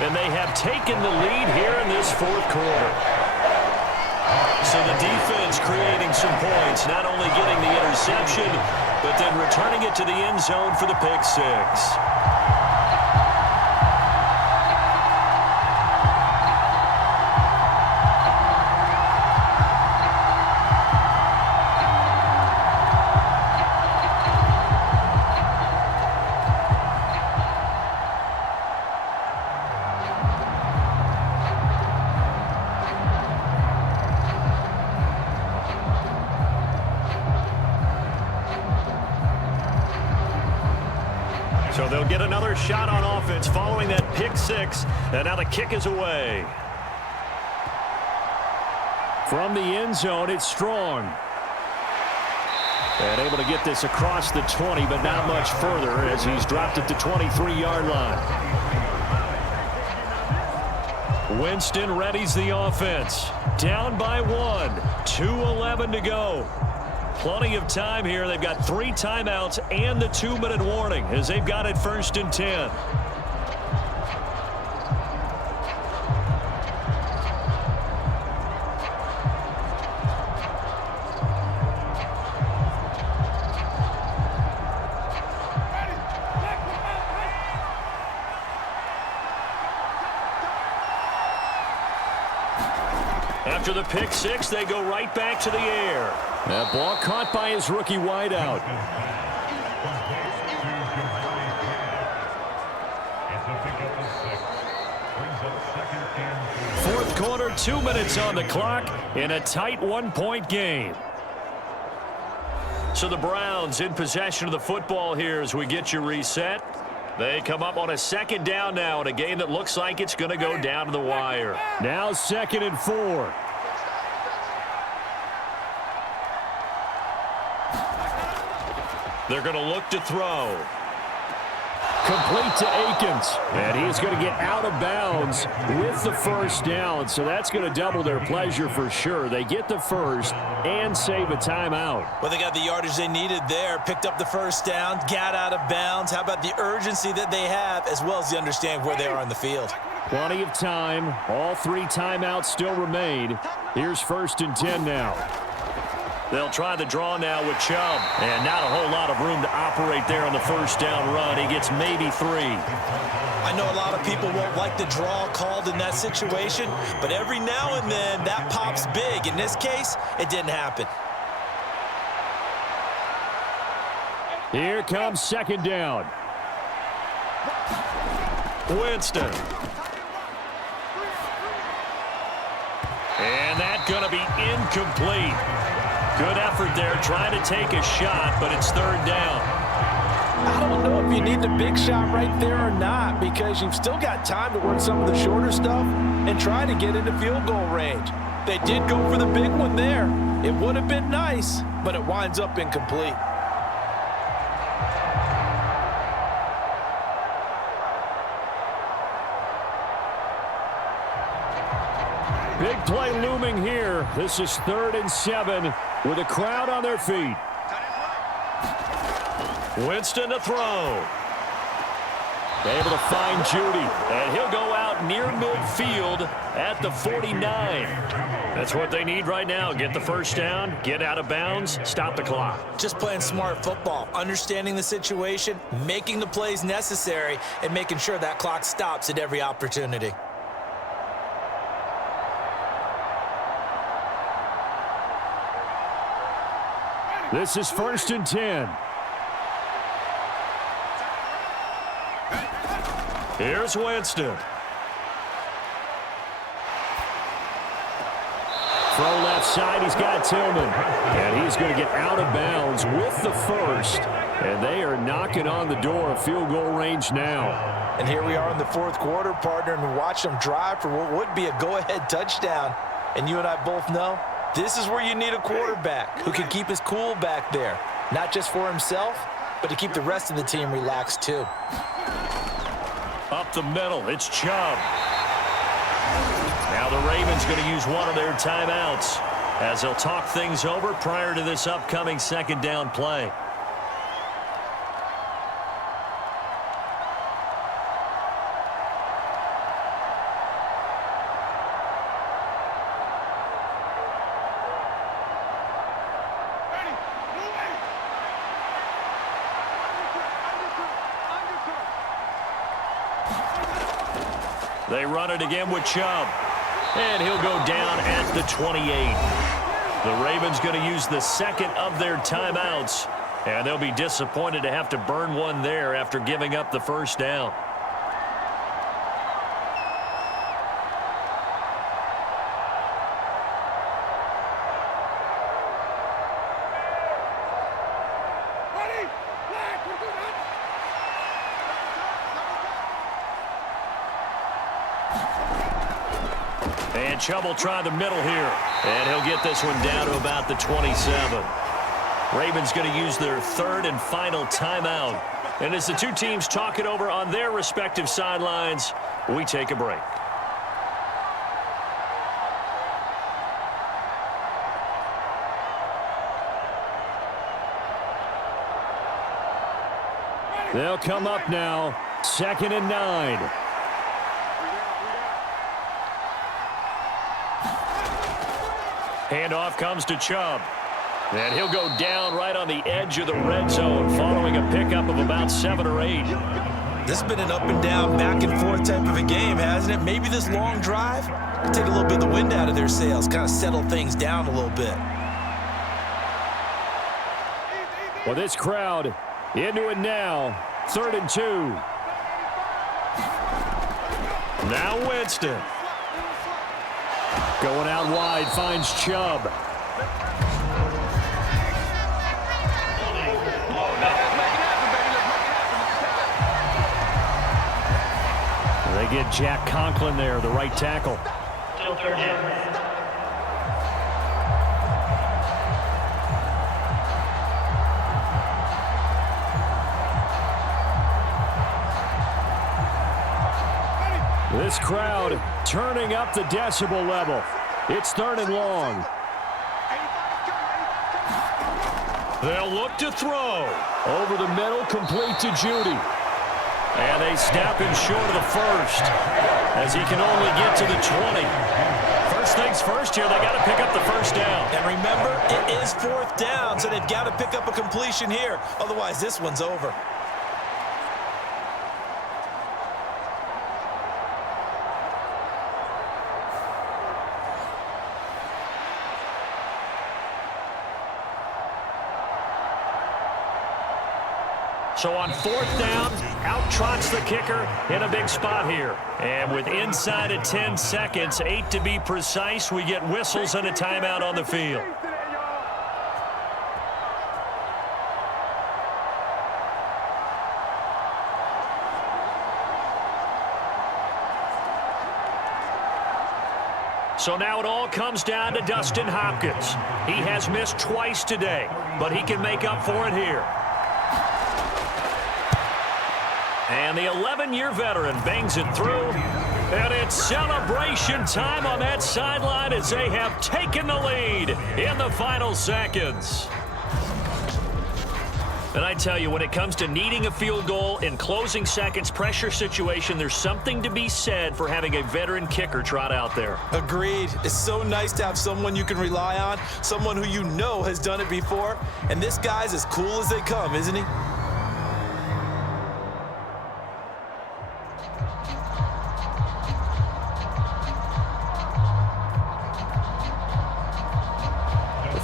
And they have taken the lead here in this 4th quarter. So the defense creating some points, not only getting the interception, but then returning it to the end zone for the pick 6. So they'll get another shot on offense following that pick 6, and now the kick is away. From the end zone, it's Strong. And able to get this across the 20, but not much further as he's dropped it to 23-yard line. Winston readies the offense. Down by 1. 2:11 to go. Plenty of time here. They've got 3 timeouts and the 2-minute warning as they've got it 1st and 10. After the pick six, they go right back to the air. That ball caught by his rookie wideout. Fourth quarter, 2 minutes on the clock in a tight 1-point game. So the Browns in possession of the football here as we get you reset. They come up on a 2nd down now in a game that looks like it's going to go down to the wire. Now 2nd and 4. They're going to look to throw. Complete to Akins. And he's going to get out of bounds with the 1st down. So that's going to double their pleasure for sure. They get the 1st and save a timeout. Well, they got the yardage they needed there. Picked up the 1st down, got out of bounds. How about the urgency that they have as well as the understanding where they are on the field? Plenty of time. All 3 timeouts still remain. Here's 1st and 10 now. They'll try the draw now with Chubb. And not a whole lot of room to operate there on the 1st down run. He gets maybe 3. I know a lot of people won't like the draw called in that situation, but every now and then that pops big. In this case, it didn't happen. Here comes 2nd down. Winston. And that's going to be incomplete. Good effort there trying to take a shot, but it's 3rd down. I don't know if you need the big shot right there or not because you've still got time to work some of the shorter stuff and try to get into field goal range. They did go for the big one there. It would have been nice, but it winds up incomplete. Big play looming here. This is 3rd and 7 with a crowd on their feet. Winston to throw. Able to find Judy, and he'll go out near midfield at the 49. That's what they need right now. Get the 1st down, get out of bounds, stop the clock. Just playing smart football, understanding the situation, making the plays necessary, and making sure that clock stops at every opportunity. This is 1st and 10. Here's Winston. Throw left side, he's got Tillman. And he's going to get out of bounds with the 1st. And they are knocking on the door of field goal range now. And here we are in the 4th quarter, partner, and watch them drive for what would be a go-ahead touchdown. And you and I both know this is where you need a quarterback who can keep his cool back there. Not just for himself, but to keep the rest of the team relaxed too. Up the middle, it's Chubb. Now the Ravens going to use one of their timeouts as they'll talk things over prior to this upcoming 2nd down play. They run it again with Chubb. And he'll go down at the 28. The Ravens going to use the 2nd of their timeouts. And they'll be disappointed to have to burn one there after giving up the 1st down. And Chubb will try the middle here. And he'll get this one down to about the 27. Ravens going to use their third and final timeout. And as the two teams talk it over on their respective sidelines, we take a break. They'll come up now, 2nd and 9. Handoff comes to Chubb. And he'll go down right on the edge of the red zone following a pickup of about 7 or 8. This has been an up and down, back and forth type of a game, hasn't it? Maybe this long drive can take a little bit of the wind out of their sails, kind of settle things down a little bit. Well, this crowd into it now, 3rd and 2. Now Winston. Going out wide, finds Chubb. They get Jack Conklin there, the right tackle. Still 3rd down. This crowd turning up the decibel level. It's 3rd and long. They'll look to throw. Over the middle, complete to Judy. And they snap him short of the first, as he can only get to the 20. First things first here, they got to pick up the first down. And remember, it is 4th down, so they've got to pick up a completion here. Otherwise, this one's over. So on 4th down, out trots the kicker in a big spot here. And with inside of 10 seconds, 8 to be precise, we get whistles and a timeout on the field. So now it all comes down to Dustin Hopkins. He has missed twice today, but he can make up for it here. And the 11-year veteran bangs it through. And it's celebration time on that sideline as they have taken the lead in the final seconds. And I tell you, when it comes to needing a field goal in closing seconds pressure situation, there's something to be said for having a veteran kicker trot out there. Agreed. It's so nice to have someone you can rely on, someone who you know has done it before. And this guy's as cool as they come, isn't he?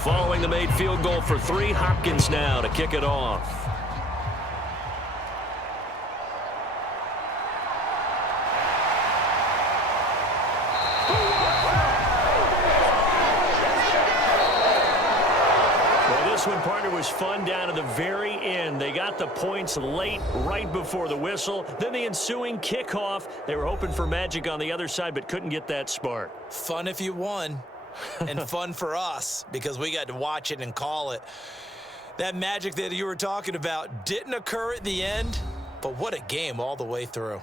Following the made field goal for 3, Hopkins now to kick it off. Well, this one, partner, was fun down to the very end. They got the points late, right before the whistle. Then the ensuing kickoff. They were hoping for magic on the other side, but couldn't get that spark. Fun if you won. And fun for us because we got to watch it and call it. That magic that you were talking about didn't occur at the end, but what a game all the way through.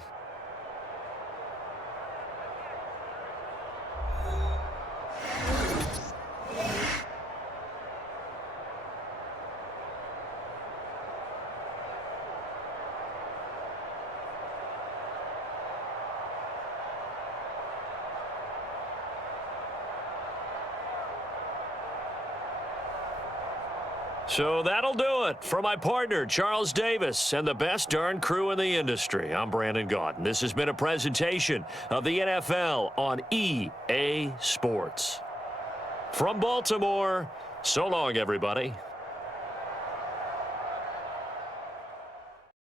So that'll do it for my partner, Charles Davis, and the best darn crew in the industry. I'm Brandon Gaudin. This has been a presentation of the NFL on EA Sports. From Baltimore, so long, everybody.